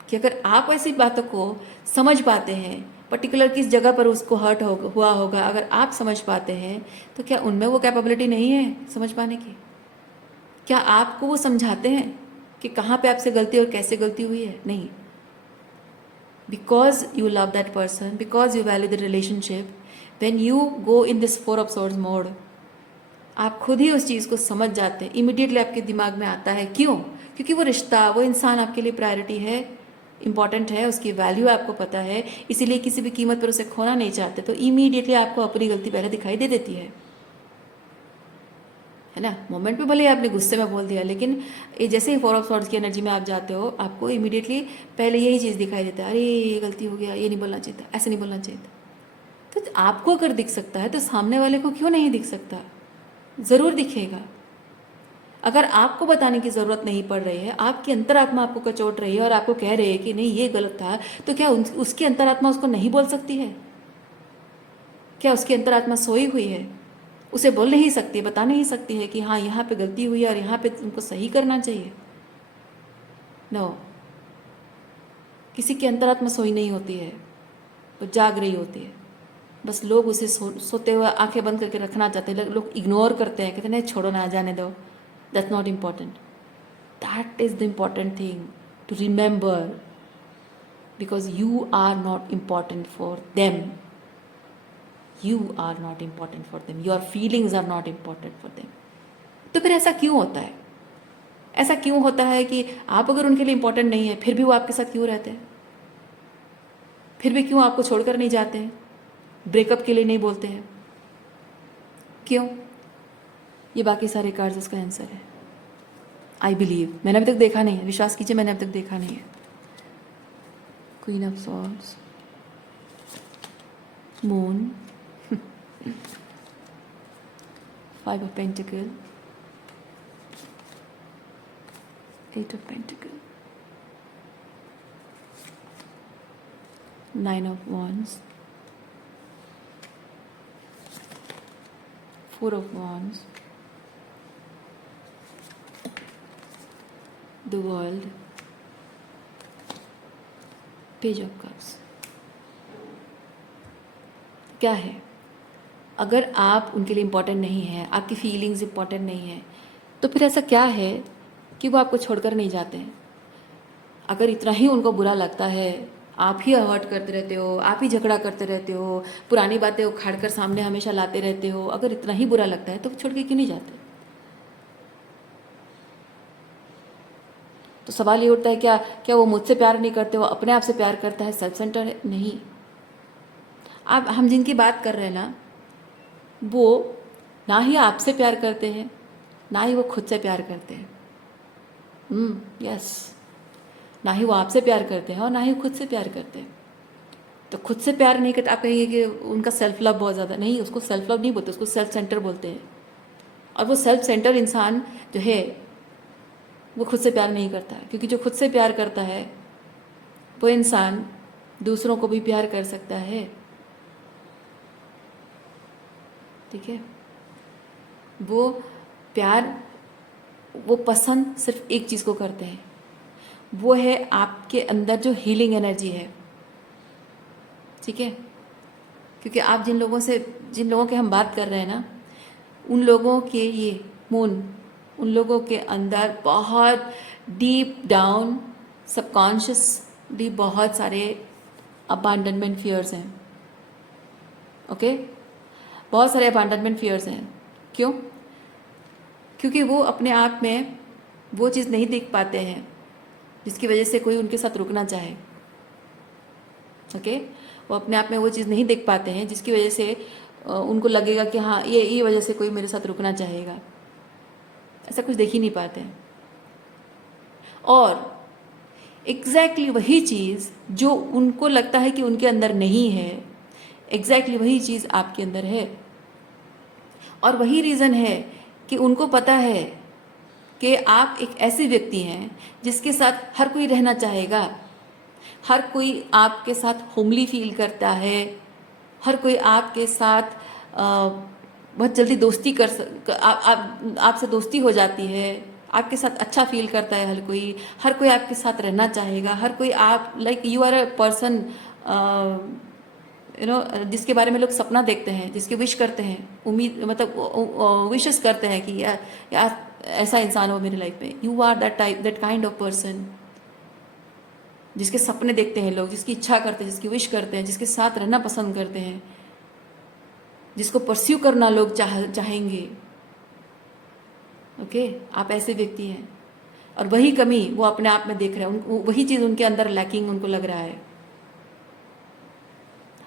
कि अगर आप ऐसी बातों को समझ पाते हैं, पर्टिकुलर किस जगह पर उसको हर्ट हुआ होगा, अगर आप समझ पाते हैं, तो क्या उनमें वो कैपेबिलिटी नहीं है समझ पाने की? क्या आपको वो समझाते हैं कि कहाँ पे आपसे गलती और कैसे गलती हुई है? नहीं। Because you love that person, because you value the relationship, when you go in this 4 of swords mode, आप खुद ही उस चीज़ को समझ जाते हैं, इमिडिएटली आपके दिमाग में आता है। क्यों? क्योंकि वो रिश्ता, वो इंसान आपके लिए प्रायोरिटी है, इम्पॉर्टेंट है, उसकी वैल्यू आपको पता है, इसीलिए किसी भी कीमत पर उसे खोना नहीं चाहते, तो इमीडिएटली आपको अपनी गलती पहले दिखाई दे देती है ना। मोमेंट पे भले ही आपने गुस्से में बोल दिया, लेकिन ये जैसे ही 4 ऑफ सॉर्ड्स की एनर्जी में आप जाते हो, आपको इमीडिएटली पहले यही चीज़ दिखाई देता है, अरे ये गलती हो गया, ये नहीं बोलना चाहिए था, ऐसे नहीं बोलना चाहिए था। तो आपको अगर दिख सकता है तो सामने वाले को क्यों नहीं दिख सकता? ज़रूर दिखेगा। अगर आपको बताने की ज़रूरत नहीं पड़ रही है, आपकी अंतरात्मा आपको कचोट रही है और आपको कह रही है कि नहीं ये गलत था, तो क्या उसकी अंतरात्मा उसको नहीं बोल सकती है? क्या उसकी अंतरात्मा सोई हुई है? उसे बोल नहीं सकती, बता नहीं सकती है कि हाँ यहाँ पे गलती हुई है और यहाँ पे तुमको सही करना चाहिए? नो, किसी की अंतरात्मा सोई नहीं होती है, वो जाग रही होती है। बस लोग उसे सोते हुए आंखें बंद करके रखना चाहते हैं, लोग इग्नोर करते हैं, कहते हैं नहीं छोड़ो ना, जाने दो, that's not important. That is the important thing to remember, because you are not important for them, you are not important for them, your feelings are not important for them. तो फिर ऐसा क्यों होता है? ऐसा क्यों होता है कि आप अगर उनके लिए इम्पोर्टेंट नहीं है, फिर भी वो आपके साथ क्यों रहते हैं? फिर भी क्यों आपको छोड़कर नहीं जाते हैं, ब्रेकअप के लिए नहीं बोलते हैं? क्यों? ये बाकी सारे कार्ड्स इसका आंसर है। आई बिलीव, मैंने अभी तक देखा नहीं है, विश्वास कीजिए मैंने अभी तक देखा नहीं है। Queen of swords, moon, 5 of pentacle, 8 of pentacle, 9 of wands, 4 of wands, the world, page of cups. क्या है? अगर आप उनके लिए इम्पोर्टेंट नहीं हैं, आपकी फीलिंग्स इम्पोर्टेंट नहीं है, तो फिर ऐसा क्या है कि वो आपको छोड़कर नहीं जाते हैं? अगर इतना ही उनको बुरा लगता है, आप ही हर्ट करते रहते हो, आप ही झगड़ा करते रहते हो, पुरानी बातें उखाड़ कर सामने हमेशा लाते रहते हो, अगर इतना ही बुरा लगता है तो छोड़ के क्यों नहीं जाते? तो सवाल ये उठता है, क्या क्या वो मुझसे प्यार नहीं करते, वो अपने आप से प्यार करता है, सेल्फ सेंटर है? नहीं। आप हम जिनकी बात कर रहे हैं ना, वो ना ही आपसे प्यार करते हैं, ना ही वो खुद से प्यार करते हैं। यस, ना ही वो आपसे प्यार करते हैं और ना ही खुद से प्यार करते हैं। तो खुद से प्यार नहीं करते, आप कहेंगे कि उनका सेल्फ लव बहुत ज़्यादा, नहीं, उसको सेल्फ लव नहीं बोलते, उसको सेल्फ सेंटर बोलते हैं। और वो सेल्फ सेंटर इंसान जो है वो खुद से प्यार नहीं करता है, क्योंकि जो खुद से प्यार करता है वो इंसान दूसरों को भी प्यार कर सकता है। ठीक है? वो प्यार, वो पसंद सिर्फ एक चीज़ को करते हैं, वो है आपके अंदर जो हीलिंग एनर्जी है। ठीक है? क्योंकि आप जिन लोगों के हम बात कर रहे हैं ना, उन लोगों के ये मून, उन लोगों के अंदर बहुत डीप डाउन सबकॉन्शियसली बहुत सारे अबांडनमेंट फियर्स हैं। ओके? बहुत सारे अबांडनमेंट फियर्स हैं। क्यों? क्योंकि वो अपने आप में वो चीज़ नहीं देख पाते हैं जिसकी वजह से कोई उनके साथ रुकना चाहे। ओके? वो अपने आप में वो चीज़ नहीं देख पाते हैं जिसकी वजह से उनको लगेगा कि हाँ ये वजह से कोई मेरे साथ रुकना चाहेगा। ऐसा कुछ देख ही नहीं पाते हैं। और एग्जैक्टली वही चीज़ जो उनको लगता है कि उनके अंदर नहीं है, एग्जैक्टली वही चीज़ आपके अंदर है। और वही रीज़न है कि उनको पता है कि आप एक ऐसे व्यक्ति हैं जिसके साथ हर कोई रहना चाहेगा, हर कोई आपके साथ होमली फील करता है, हर कोई आपके साथ बहुत जल्दी दोस्ती आपसे दोस्ती हो जाती है, आपके साथ अच्छा फील करता है, हर कोई आपके साथ रहना चाहेगा, हर कोई आप यू आर अ पर्सन जिसके बारे में लोग सपना देखते हैं, जिसके विश करते हैं, उम्मीद मतलब विशेस करते हैं कि यार ऐसा इंसान हो मेरी लाइफ में। You are that kind of person जिसके सपने देखते हैं लोग, जिसकी इच्छा करते हैं, जिसकी विश करते हैं, जिसके साथ रहना पसंद करते हैं, जिसको परस्यू करना लोग चाहेंगे। ओके? आप ऐसे व्यक्ति हैं। और वही कमी वो अपने आप में देख रहे हैं, वही चीज़ उनके अंदर लैकिंग उनको लग रहा है,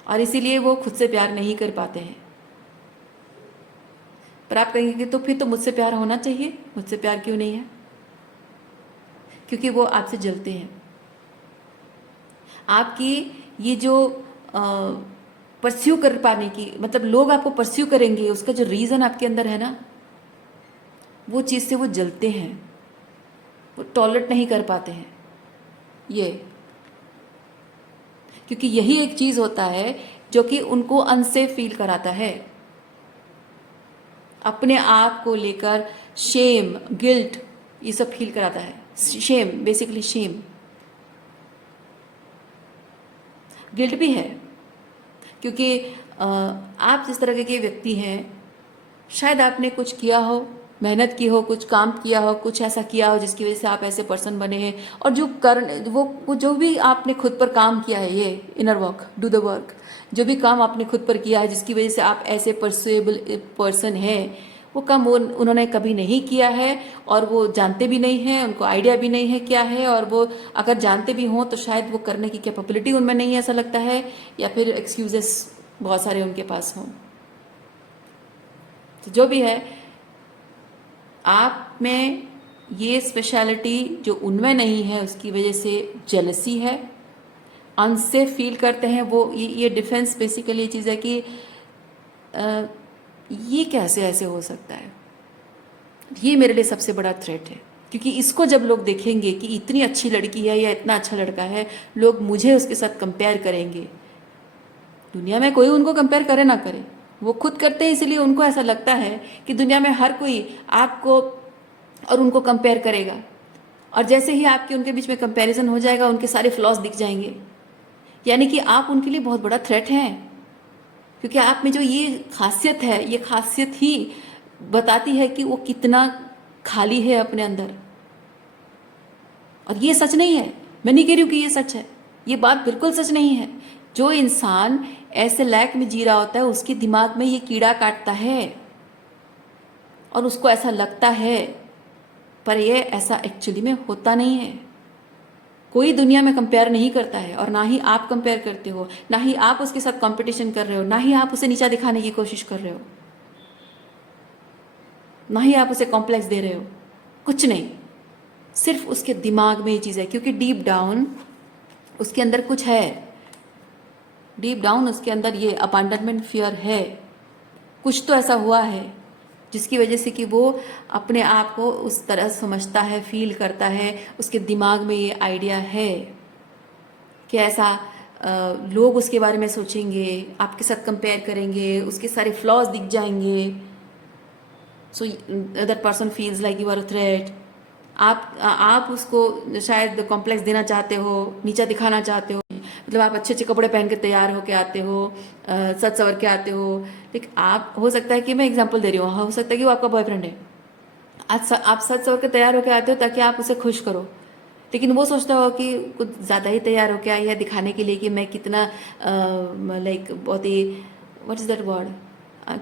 और इसीलिए वो खुद से प्यार नहीं कर पाते हैं। पर आप कहेंगे कि तो फिर तो मुझसे प्यार होना चाहिए, मुझसे प्यार क्यों नहीं है? क्योंकि वो आपसे जलते हैं। आपकी ये जो परस्यू कर पाने की, मतलब लोग आपको परस्यू करेंगे, उसका जो रीज़न आपके अंदर है ना, वो चीज़ से वो जलते हैं, वो टॉलरेट नहीं कर पाते हैं ये, क्योंकि यही एक चीज़ होता है जो कि उनको अनसेफ फील कराता है, अपने आप को लेकर शेम, गिल्ट, ये सब फील कराता है। शेम, बेसिकली शेम, गिल्ट भी है, क्योंकि आप जिस तरह के व्यक्ति हैं, शायद आपने कुछ किया हो, मेहनत की हो, कुछ काम किया हो, कुछ ऐसा किया हो जिसकी वजह से आप ऐसे पर्सन बने हैं, और जो वो जो भी आपने खुद पर काम किया है, ये inner work, do the work, जो भी काम आपने खुद पर किया है जिसकी वजह से आप ऐसे परसुएबल पर्सन हैं, वो काम वो उन्होंने कभी नहीं किया है, और वो जानते भी नहीं हैं, उनको आइडिया भी नहीं है क्या है, और वो अगर जानते भी हों तो शायद वो करने की कैपेबिलिटी उनमें नहीं है, ऐसा लगता है, या फिर एक्सक्यूजेस बहुत सारे उनके पास हों। तो जो भी है, आप में ये स्पेशलिटी जो उनमें नहीं है, उसकी वजह से जेलसी है, अनसेफ फील करते हैं वो। ये डिफेंस बेसिकली ये चीज़ है कि ये कैसे ऐसे हो सकता है, ये मेरे लिए सबसे बड़ा थ्रेट है, क्योंकि इसको जब लोग देखेंगे कि इतनी अच्छी लड़की है या इतना अच्छा लड़का है, लोग मुझे उसके साथ कंपेयर करेंगे। दुनिया में कोई उनको कंपेयर करे ना करे, वो खुद करते हैं, इसलिए उनको ऐसा लगता है कि दुनिया में हर कोई आपको और उनको कंपेयर करेगा, और जैसे ही आपके उनके बीच में कंपैरिजन हो जाएगा, उनके सारे फ्लॉज दिख जाएंगे, यानी कि आप उनके लिए बहुत बड़ा थ्रेट हैं, क्योंकि आप में जो ये खासियत है, ये खासियत ही बताती है कि वो कितना खाली है अपने अंदर। और ये सच नहीं है, मैं नहीं कह रही हूँ कि ये सच है, ये बात बिल्कुल सच नहीं है। जो इंसान ऐसे लैक में जी रहा होता है, उसके दिमाग में ये कीड़ा काटता है और उसको ऐसा लगता है, पर ये ऐसा एक्चुअली में होता नहीं है। कोई दुनिया में कंपेयर नहीं करता है, और ना ही आप कंपेयर करते हो, ना ही आप उसके साथ कंपटीशन कर रहे हो, ना ही आप उसे नीचा दिखाने की कोशिश कर रहे हो, ना ही आप उसे कॉम्प्लेक्स दे रहे हो, कुछ नहीं। सिर्फ उसके दिमाग में ये चीज़ है, क्योंकि डीप डाउन उसके अंदर कुछ है, डीप डाउन उसके अंदर ये अबैंडनमेंट फियर है, कुछ तो ऐसा हुआ है जिसकी वजह से कि वो अपने आप को उस तरह समझता है, फील करता है, उसके दिमाग में ये आइडिया है कि ऐसा लोग उसके बारे में सोचेंगे, आपके साथ कंपेयर करेंगे, उसके सारे फ्लॉज दिख जाएंगे, so that person feels like you are a threat. आप उसको शायद कॉम्प्लेक्स देना चाहते हो, नीचा दिखाना चाहते हो, मतलब आप अच्छे अच्छे कपड़े पहन के तैयार होके आते हो, सज सवर के आते हो, लेकिन आप, हो सकता है कि मैं एग्जांपल दे रही हूँ, हो सकता है कि वो आपका बॉयफ्रेंड है, आज आप सज सवर के तैयार होके आते हो ताकि आप उसे खुश करो, लेकिन वो सोचता हो कि कुछ ज़्यादा ही तैयार होके आई है दिखाने के लिए कि मैं कितना लाइक बहुत ही, व्हाट इज़ दैट वर्ड,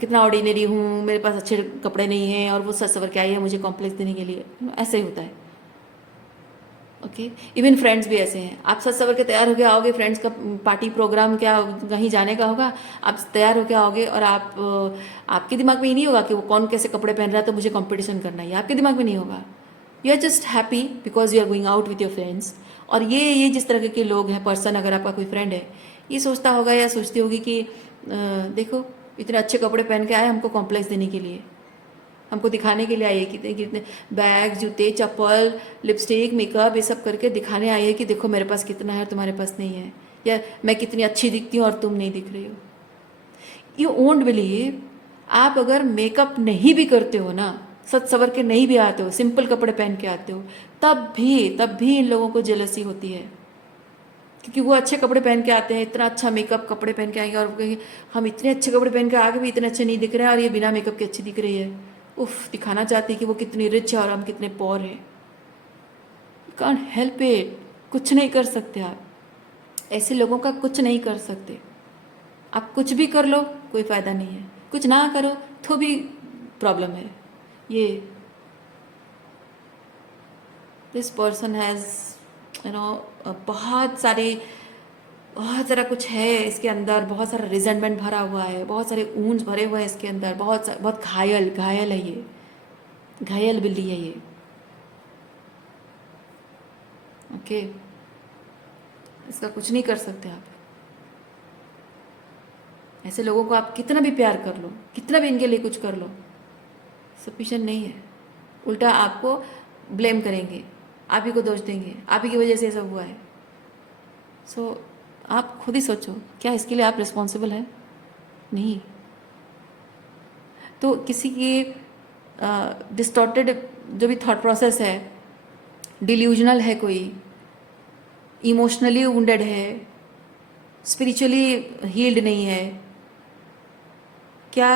कितना ऑर्डिनरी हूँ, मेरे पास अच्छे कपड़े नहीं हैं, और वो सज सवर के आई है मुझे कॉम्प्लेक्स देने के लिए। ऐसे ही होता है। ओके, इवन फ्रेंड्स भी ऐसे हैं, आप सज सवर के तैयार होके आओगे, फ्रेंड्स का पार्टी प्रोग्राम क्या कहीं जाने का होगा, आप तैयार होके आओगे, और आपके दिमाग में ये नहीं होगा कि वो कौन कैसे कपड़े पहन रहा है तो मुझे कंपटीशन करना है, ये आपके दिमाग में नहीं होगा। You are just happy because you are going out with your friends. और ये जिस तरह के लोग हैं, पर्सन, अगर आपका कोई फ्रेंड है, ये सोचता होगा या सोचती होगी कि देखो इतने अच्छे कपड़े पहन के आए हमको कॉम्प्लेक्स देने के लिए, हमको दिखाने के लिए आई है, कितने कितने बैग, जूते, चप्पल, लिपस्टिक, मेकअप, ये सब करके दिखाने आई है कि देखो मेरे पास कितना है और तुम्हारे पास नहीं है, या मैं कितनी अच्छी दिखती हूँ और तुम नहीं दिख रही हो। यू वोंट बिलीव, आप अगर मेकअप नहीं भी करते हो ना, सच सवर के नहीं भी आते हो, सिंपल कपड़े पहन के आते हो, तब भी इन लोगों को जेलसी होती है, क्योंकि वो अच्छे कपड़े पहन के आते हैं, इतना अच्छा मेकअप कपड़े पहन के आएंगे, और वो कहेंगे हम इतने अच्छे कपड़े पहन के आगे भी इतने अच्छे नहीं दिख रहे हैं, और ये बिना मेकअप के अच्छी दिख रही है। उफ, दिखाना चाहती है कि वो कितनी रिच है और हम कितने पोर हैं। यू कांट हेल्प इट, कुछ नहीं कर सकते आप, ऐसे लोगों का कुछ नहीं कर सकते। आप कुछ भी कर लो कोई फ़ायदा नहीं है, कुछ ना करो तो भी प्रॉब्लम है। ये this person has you know बहुत सारा कुछ है इसके अंदर, बहुत सारा रिजेंटमेंट भरा हुआ है, बहुत सारे ऊंज भरे हुए हैं इसके अंदर, बहुत घायल घायल है ये, घायल बिल्ली है ये। ओके, इसका कुछ नहीं कर सकते आप। ऐसे लोगों को आप कितना भी प्यार कर लो, कितना भी इनके लिए कुछ कर लो, सफिशिएंट नहीं है। उल्टा आपको ब्लेम करेंगे, आप ही को दोष देंगे, आप ही की वजह से सब हुआ है। सो आप खुद ही सोचो, क्या इसके लिए आप रिस्पॉन्सिबल हैं? नहीं। तो किसी की डिस्टॉर्टेड जो भी थॉट प्रोसेस है, डिल्यूजनल है, कोई इमोशनली वुंडेड है, स्पिरिचुअली हील्ड नहीं है, क्या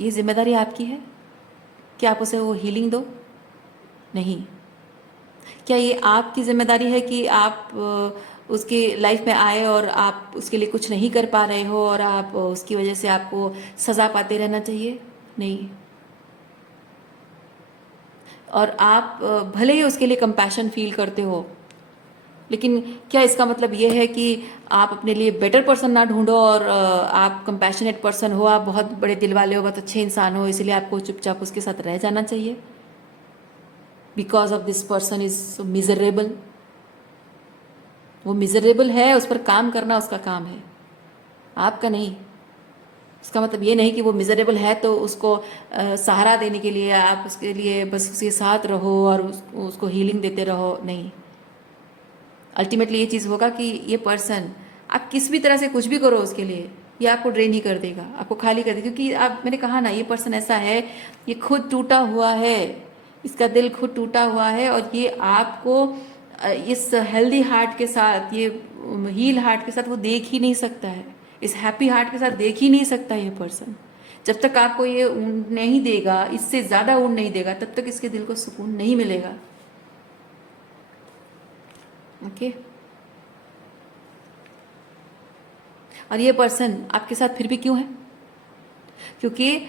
ये जिम्मेदारी आपकी है कि आप उसे वो हीलिंग दो? नहीं। क्या ये आपकी जिम्मेदारी है कि आप उसकी लाइफ में आए और आप उसके लिए कुछ नहीं कर पा रहे हो और आप उसकी वजह से आपको सज़ा पाते रहना चाहिए? नहीं। और आप भले ही उसके लिए कंपैशन फील करते हो, लेकिन क्या इसका मतलब ये है कि आप अपने लिए बेटर पर्सन ना ढूंढो और आप कंपैशनेट पर्सन हो, आप बहुत बड़े दिल वाले हो, बहुत अच्छे इंसान हो, इसलिए आपको चुपचाप उसके साथ रह जाना चाहिए? Because of this person is so miserable. वो मिजरेबल है, उस पर काम करना उसका काम है, आपका नहीं। इसका मतलब ये नहीं कि वो मिजरेबल है तो उसको सहारा देने के लिए आप उसके लिए बस उसके साथ रहो और उसको हीलिंग देते रहो। नहीं, अल्टीमेटली ये चीज़ होगा कि ये पर्सन, आप किस भी तरह से कुछ भी करो उसके लिए, ये आपको ड्रेन ही कर देगा, आपको खाली कर देगा। क्योंकि आप, मैंने कहा ना, ये पर्सन ऐसा है, ये खुद टूटा हुआ है, इसका दिल खुद टूटा हुआ है, और ये आपको इस हेल्दी हार्ट के साथ, ये हील हार्ट के साथ वो देख ही नहीं सकता है, इस हैप्पी हार्ट के साथ देख ही नहीं सकता ये पर्सन। जब तक आपको ये ऊन नहीं देगा, इससे ज़्यादा ऊन नहीं देगा, तब तक इसके दिल को सुकून नहीं मिलेगा। ओके। और ये पर्सन आपके साथ फिर भी क्यों है? क्योंकि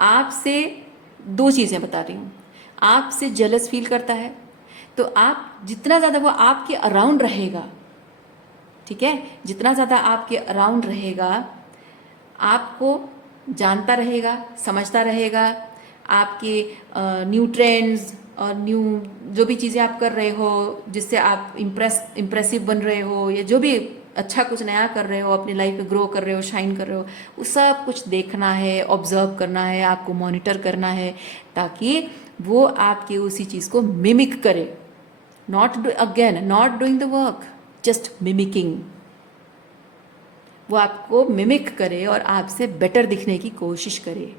आपसे दो चीज़ें बता रही हूँ। आपसे जेलस फील करता है, तो आप जितना ज़्यादा वो आपके अराउंड रहेगा, ठीक है, जितना ज़्यादा आपके अराउंड रहेगा, आपको जानता रहेगा, समझता रहेगा, आपके न्यू ट्रेंड्स और न्यू जो भी चीज़ें आप कर रहे हो जिससे आप इम्प्रेसिव बन रहे हो, या जो भी अच्छा कुछ नया कर रहे हो, अपनी लाइफ में ग्रो कर रहे हो, शाइन कर रहे हो, वो सब कुछ देखना है, ऑब्जर्व करना है, आपको मॉनिटर करना है, ताकि वो आपके उसी चीज़ को मिमिक करे। Not doing the work, just mimicking. वो आपको मिमिक करे और आपसे बेटर दिखने की कोशिश करे।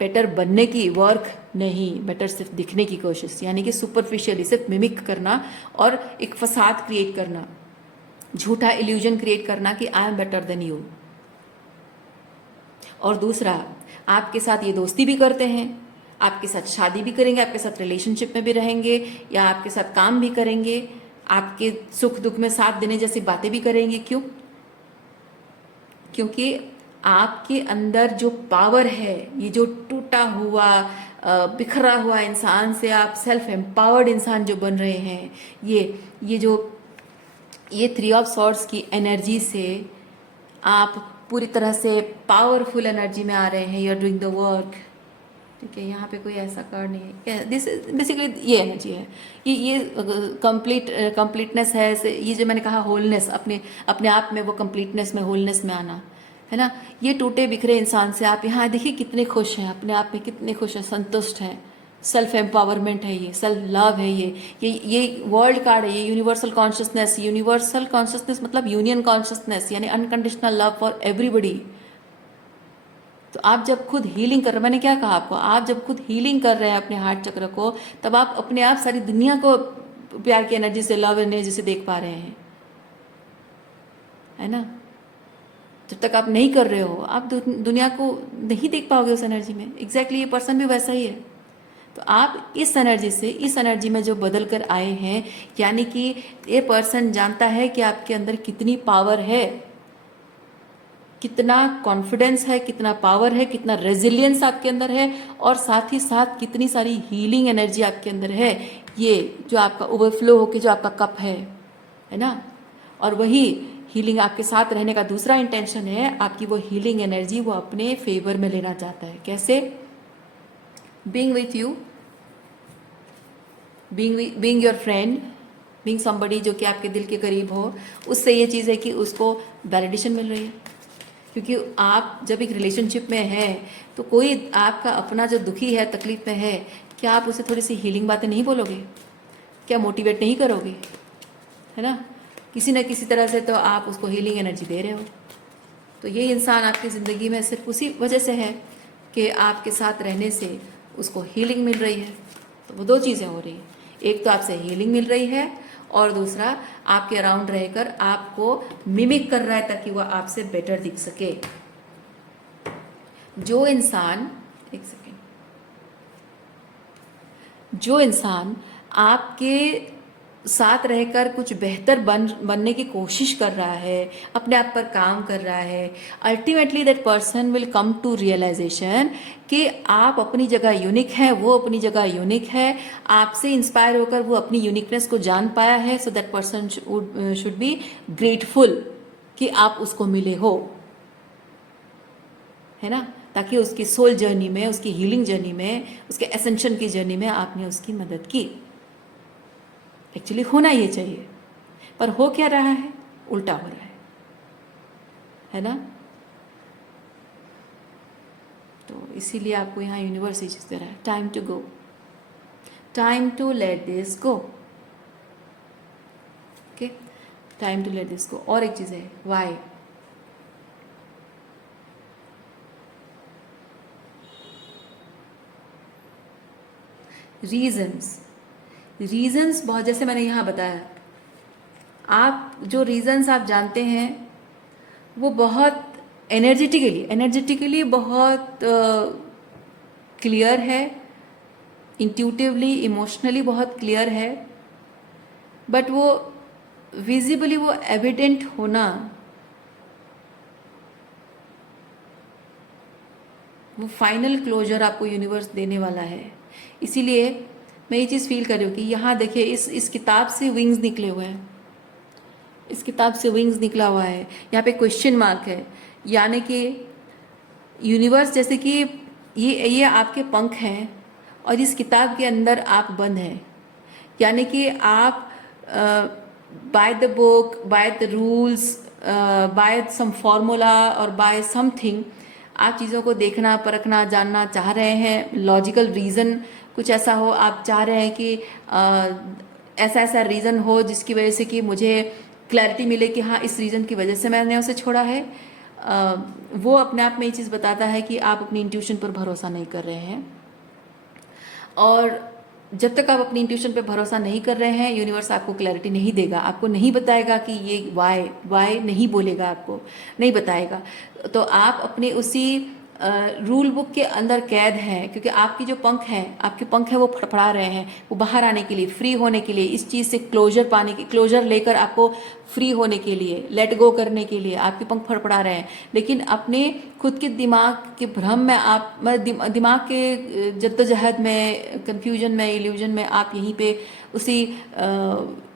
बेटर बनने की वर्क नहीं, बेटर सिर्फ दिखने की कोशिश, यानी कि सुपरफिशियली सिर्फ मिमिक करना और एक फसाद क्रिएट करना, झूठा इल्यूजन क्रिएट करना कि I am better than you. और दूसरा, आपके साथ ये दोस्ती भी करते हैं, आपके साथ शादी भी करेंगे, आपके साथ रिलेशनशिप में भी रहेंगे, या आपके साथ काम भी करेंगे, आपके सुख दुख में साथ देने जैसी बातें भी करेंगे। क्यों? क्योंकि आपके अंदर जो पावर है, ये जो टूटा हुआ बिखरा हुआ इंसान से आप सेल्फ एम्पावर्ड इंसान जो बन रहे हैं, ये 3 ऑफ सॉर्ड्स की एनर्जी से आप पूरी तरह से पावरफुल एनर्जी में आ रहे हैं। You are doing the work, ठीक है। यहाँ पे कोई ऐसा कार्ड नहीं है, दिस बेसिकली ये एनर्जी है, ये कंप्लीटनेस है। ये जो मैंने कहा होलनेस, अपने आप में वो कंप्लीटनेस में, होलनेस में आना, है ना। ये टूटे बिखरे इंसान से आप यहाँ देखिए कितने खुश हैं, अपने आप में कितने खुश हैं, संतुष्ट हैं। सेल्फ एम्पावरमेंट है ये, सेल्फ लव है ये वर्ल्ड कार्ड है, ये यूनिवर्सल कॉन्शियसनेस। यूनिवर्सल कॉन्शियसनेस मतलब यूनियन कॉन्शियसनेस, यानी अनकंडीशनल लव फॉर एवरीबडी। तो आप जब खुद हीलिंग कर रहे, मैंने क्या कहा आपको, आप जब खुद हीलिंग कर रहे हैं अपने हार्ट चक्र को, तब आप अपने आप सारी दुनिया को प्यार की एनर्जी से, लव एनर्जी से देख पा रहे हैं, है ना। जब तक आप नहीं कर रहे हो, आप दुनिया को नहीं देख पाओगे उस एनर्जी में। एग्जैक्टली ये पर्सन भी वैसा ही है। तो आप इस एनर्जी से, इस एनर्जी में जो बदल कर आए हैं, यानी कि ये पर्सन जानता है कि आपके अंदर कितनी पावर है, कितना कॉन्फिडेंस है, कितना पावर है, कितना रेजिलियंस आपके अंदर है, और साथ ही साथ कितनी सारी हीलिंग एनर्जी आपके अंदर है। ये जो आपका ओवरफ्लो होके जो आपका कप है ना, और वही हीलिंग आपके साथ रहने का दूसरा इंटेंशन है, आपकी वो हीलिंग एनर्जी वो अपने फेवर में लेना चाहता है। कैसे? Being with you, being your friend, being somebody जो कि आपके दिल के करीब हो, उससे ये चीज़ है कि उसको वैलिडेशन मिल रही है। क्योंकि आप जब एक रिलेशनशिप में है तो कोई आपका अपना जो दुखी है, तकलीफ में है, क्या आप उसे थोड़ी सी हीलिंग बातें नहीं बोलोगे? क्या मोटिवेट नहीं करोगे? है ना, किसी न किसी तरह से तो आप उसको हीलिंग एनर्जी दे रहे हो। तो ये इंसान आपकी ज़िंदगी में सिर्फ उसी वजह से है कि आपके साथ रहने से उसको हीलिंग मिल रही है। तो वो दो चीज़ें हो रही हैं, एक तो आपसे हीलिंग मिल रही है, और दूसरा आपके अराउंड रहकर आपको मिमिक कर रहा है ताकि वह आपसे बेटर दिख सके। जो इंसान, एक सेकेंड, जो इंसान आपके साथ रहकर कुछ बेहतर बनने की कोशिश कर रहा है, अपने आप पर काम कर रहा है, ultimately that person will come to realization कि आप अपनी जगह यूनिक हैं, वो अपनी जगह यूनिक है। आपसे इंस्पायर होकर वो अपनी यूनिकनेस को जान पाया है। सो that person should be grateful कि आप उसको मिले हो, है ना, ताकि उसकी सोल जर्नी में, उसकी हीलिंग जर्नी में, उसके एसेंशन की जर्नी में आपने उसकी मदद की। एक्चुअली होना ये चाहिए, पर हो क्या रहा है? उल्टा हो रहा है ना। तो इसीलिए आपको यहाँ यूनिवर्स ये चीज़ दे रहा है, time to go, time to let this go. Okay, time to let this go. और एक चीज़ है, वाई। रीजंस बहुत, जैसे मैंने यहाँ बताया, आप जो रीजंस आप जानते हैं वो बहुत एनर्जेटिकली बहुत क्लियर है, इंट्यूटिवली, इमोशनली बहुत क्लियर है, बट वो विजिबली वो एविडेंट होना, वो फाइनल क्लोजर आपको यूनिवर्स देने वाला है। इसीलिए मैं ये चीज़ फील कर रही हूँ कि यहाँ देखिए, इस किताब से विंग्स निकले हुए हैं, इस किताब से विंग्स निकला हुआ है, यहाँ पे क्वेश्चन मार्क है, यानी कि यूनिवर्स जैसे कि ये आपके पंख हैं और इस किताब के अंदर आप बंद हैं। यानी कि आप by the book, by the rules, by some formula और बाय समथिंग आप चीज़ों को देखना, परखना, जानना चाह रहे हैं। लॉजिकल रीज़न कुछ ऐसा हो, आप चाह रहे हैं कि ऐसा ऐसा रीज़न हो जिसकी वजह से कि मुझे क्लैरिटी मिले कि हाँ, इस रीज़न की वजह से मैंने उसे छोड़ा है। वो अपने आप में ये चीज़ बताता है कि आप अपनी इंट्यूशन पर भरोसा नहीं कर रहे हैं। और जब तक आप अपनी इंट्यूशन पे भरोसा नहीं कर रहे हैं, यूनिवर्स आपको क्लैरिटी नहीं देगा, आपको नहीं बताएगा कि ये वाई नहीं बोलेगा, आपको नहीं बताएगा। तो आप अपने उसी रूल बुक के अंदर कैद हैं, क्योंकि आपकी जो पंख हैं, आपके पंख हैं वो फड़फड़ा रहे हैं, वो बाहर आने के लिए, फ्री होने के लिए, इस चीज़ से क्लोजर लेकर आपको फ्री होने के लिए, लेट गो करने के लिए आपके पंख फड़फड़ा रहे हैं। लेकिन अपने खुद के दिमाग के भ्रम में आप, दिमाग के जद्दोजहद में, कंफ्यूजन में, इल्यूजन में आप यहीं पे उसी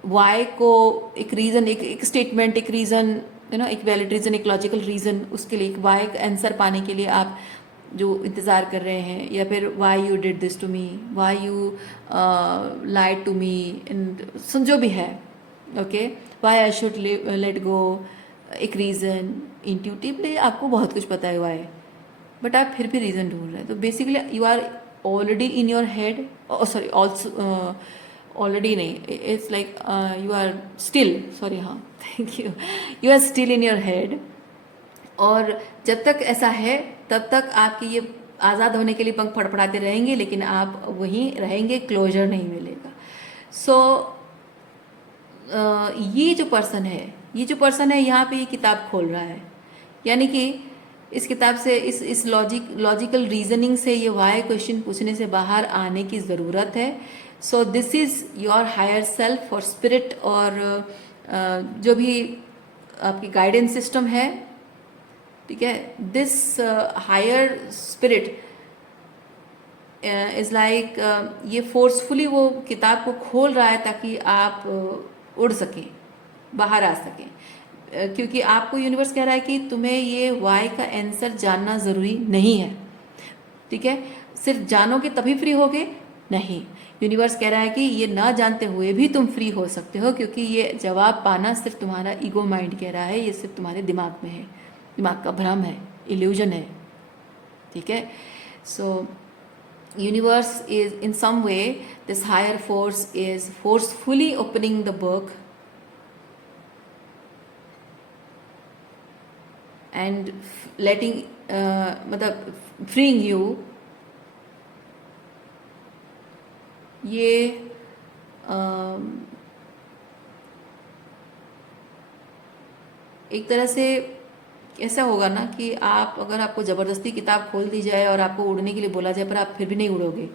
वाई को एक रीज़न, एक स्टेटमेंट, एक रीज़न, एक वैलिड रीज़न, एक लॉजिकल रीज़न, उसके लिए एक वाई आंसर पाने के लिए आप जो इंतज़ार कर रहे हैं, या फिर why you did this to me, why you lied to me, and सुन जो भी है, okay, why I should let go, एक रीज़न। इंट्यूटिवली आपको बहुत कुछ पता है वाई, बट आप फिर भी रीज़न ढूंढ रहे हैं। तो basically you are already in your head, sorry, also already नहीं, it's like you are still, sorry, हाँ, thank you are still in your head. और जब तक ऐसा है तब तक आपकी ये आज़ाद होने के लिए पंख फड़फड़ाते रहेंगे, लेकिन आप वहीं रहेंगे, क्लोजर नहीं मिलेगा। सो ये जो पर्सन है यहाँ पे ये किताब खोल रहा है, यानी कि इस किताब से, इस लॉजिकल रीजनिंग से ये वाई क्वेश्चन पूछने से बाहर आने की ज़रूरत है। So this is your higher self और स्पिरिट, और जो भी आपकी गाइडेंस सिस्टम है, ठीक है। This higher spirit is like ये फोर्सफुली वो किताब को खोल रहा है ताकि आप उड़ सकें, बाहर आ सकें। क्योंकि आपको यूनिवर्स कह रहा है कि तुम्हें ये वाई का आंसर जानना ज़रूरी नहीं है, ठीक है। सिर्फ जानोगे तभी फ्री होगे, नहीं। यूनिवर्स कह रहा है कि ये ना जानते हुए भी तुम फ्री हो सकते हो, क्योंकि ये जवाब पाना सिर्फ तुम्हारा ईगो माइंड कह रहा है, ये सिर्फ तुम्हारे दिमाग में है, दिमाग का भ्रम है, इल्यूजन है, ठीक है। सो universe is in some way, this higher force is forcefully opening the book and letting मतलब freeing you। ये एक तरह से ऐसा होगा ना कि आप, अगर आपको ज़बरदस्ती किताब खोल दी जाए और आपको उड़ने के लिए बोला जाए, पर आप फिर भी नहीं उड़ोगे।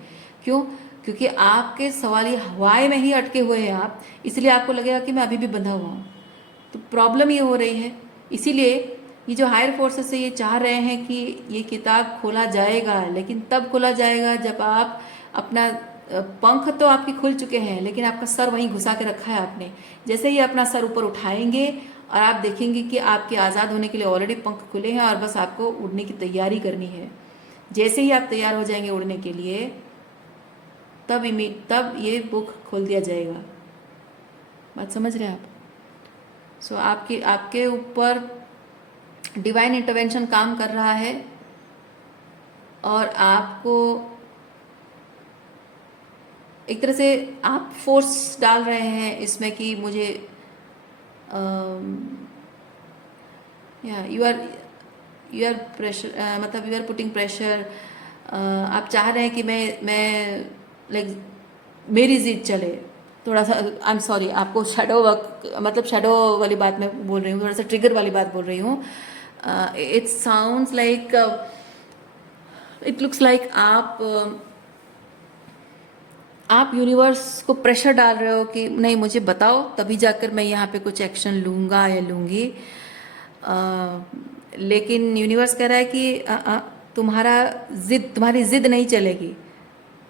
क्यों? क्योंकि आपके सवाल ये हवाए में ही अटके हुए हैं आप, इसलिए आपको लगेगा कि मैं अभी भी बंधा हुआ हूँ। तो प्रॉब्लम ये हो रही है। इसीलिए ये जो हायर फोर्सेस से ये चाह रहे हैं कि ये किताब खोला जाएगा, लेकिन तब खोला जाएगा जब आप अपना पंख तो आपके खुल चुके हैं, लेकिन आपका सर वहीं घुसा के रखा है आपने। जैसे ही अपना सर ऊपर उठाएंगे और आप देखेंगे कि आपके आज़ाद होने के लिए ऑलरेडी पंख खुले हैं और बस आपको उड़ने की तैयारी करनी है। जैसे ही आप तैयार हो जाएंगे उड़ने के लिए, तब ये बुक खोल दिया जाएगा। बात समझ रहे हैं आप? सो आपके ऊपर डिवाइन इंटरवेंशन काम कर रहा है और आपको एक तरह से आप फोर्स डाल रहे हैं इसमें कि मुझे यू आर प्रेशर, मतलब यू आर पुटिंग प्रेशर। आप चाह रहे हैं कि मैं लाइक मेरी जिद चले थोड़ा सा। आई एम सॉरी, आपको शेडो वर्क मतलब शेडो वाली बात मैं बोल रही हूँ, थोड़ा सा ट्रिगर वाली बात बोल रही हूँ। It sounds like, it looks like आप यूनिवर्स को प्रेशर डाल रहे हो कि नहीं मुझे बताओ, तभी जाकर मैं यहाँ पे कुछ एक्शन लूँगा या लूँगी। लेकिन यूनिवर्स कह रहा है कि तुम्हारी जिद नहीं चलेगी,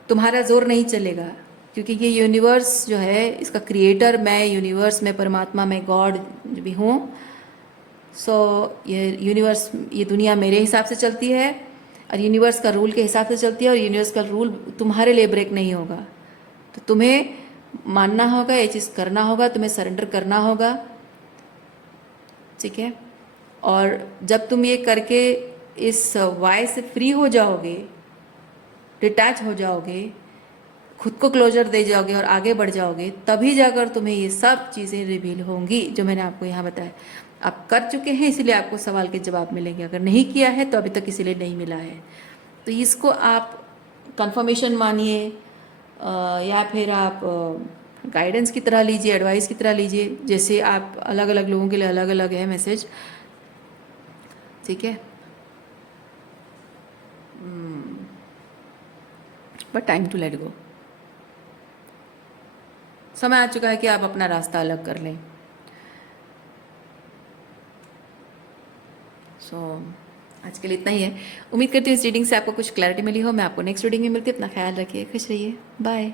तुम्हारा जोर नहीं चलेगा, क्योंकि ये यूनिवर्स जो है, इसका क्रिएटर मैं, यूनिवर्स में परमात्मा में गॉड भी हूँ। सो ये यूनिवर्स, ये दुनिया मेरे हिसाब से चलती है और यूनिवर्स का रूल के हिसाब से चलती है, और यूनिवर्स का रूल तुम्हारे लिए ब्रेक नहीं होगा। तो तुम्हें मानना होगा, ये चीज़ करना होगा, तुम्हें सरेंडर करना होगा, ठीक है। और जब तुम ये करके इस वाय से फ्री हो जाओगे, डिटैच हो जाओगे, खुद को क्लोजर दे जाओगे और आगे बढ़ जाओगे, तभी जाकर तुम्हें ये सब चीज़ें रिवील होंगी जो मैंने आपको यहाँ बताया। आप कर चुके हैं इसलिए आपको सवाल के जवाब मिलेंगे, अगर नहीं किया है तो अभी तक इसीलिए नहीं मिला है। तो इसको आप कंफर्मेशन मानिए या फिर आप गाइडेंस की तरह लीजिए, एडवाइस की तरह लीजिए। जैसे आप अलग अलग लोगों के लिए अलग अलग है मैसेज, ठीक है। But time to let go, समय आ चुका है कि आप अपना रास्ता अलग कर लें। सो आज के लिए इतना ही है। उम्मीद करती हूँ इस रीडिंग से आपको कुछ क्लैरिटी मिली हो। मैं आपको नेक्स्ट रीडिंग में मिलती हूँ। अपना ख्याल रखिए, खुश रहिए, बाय।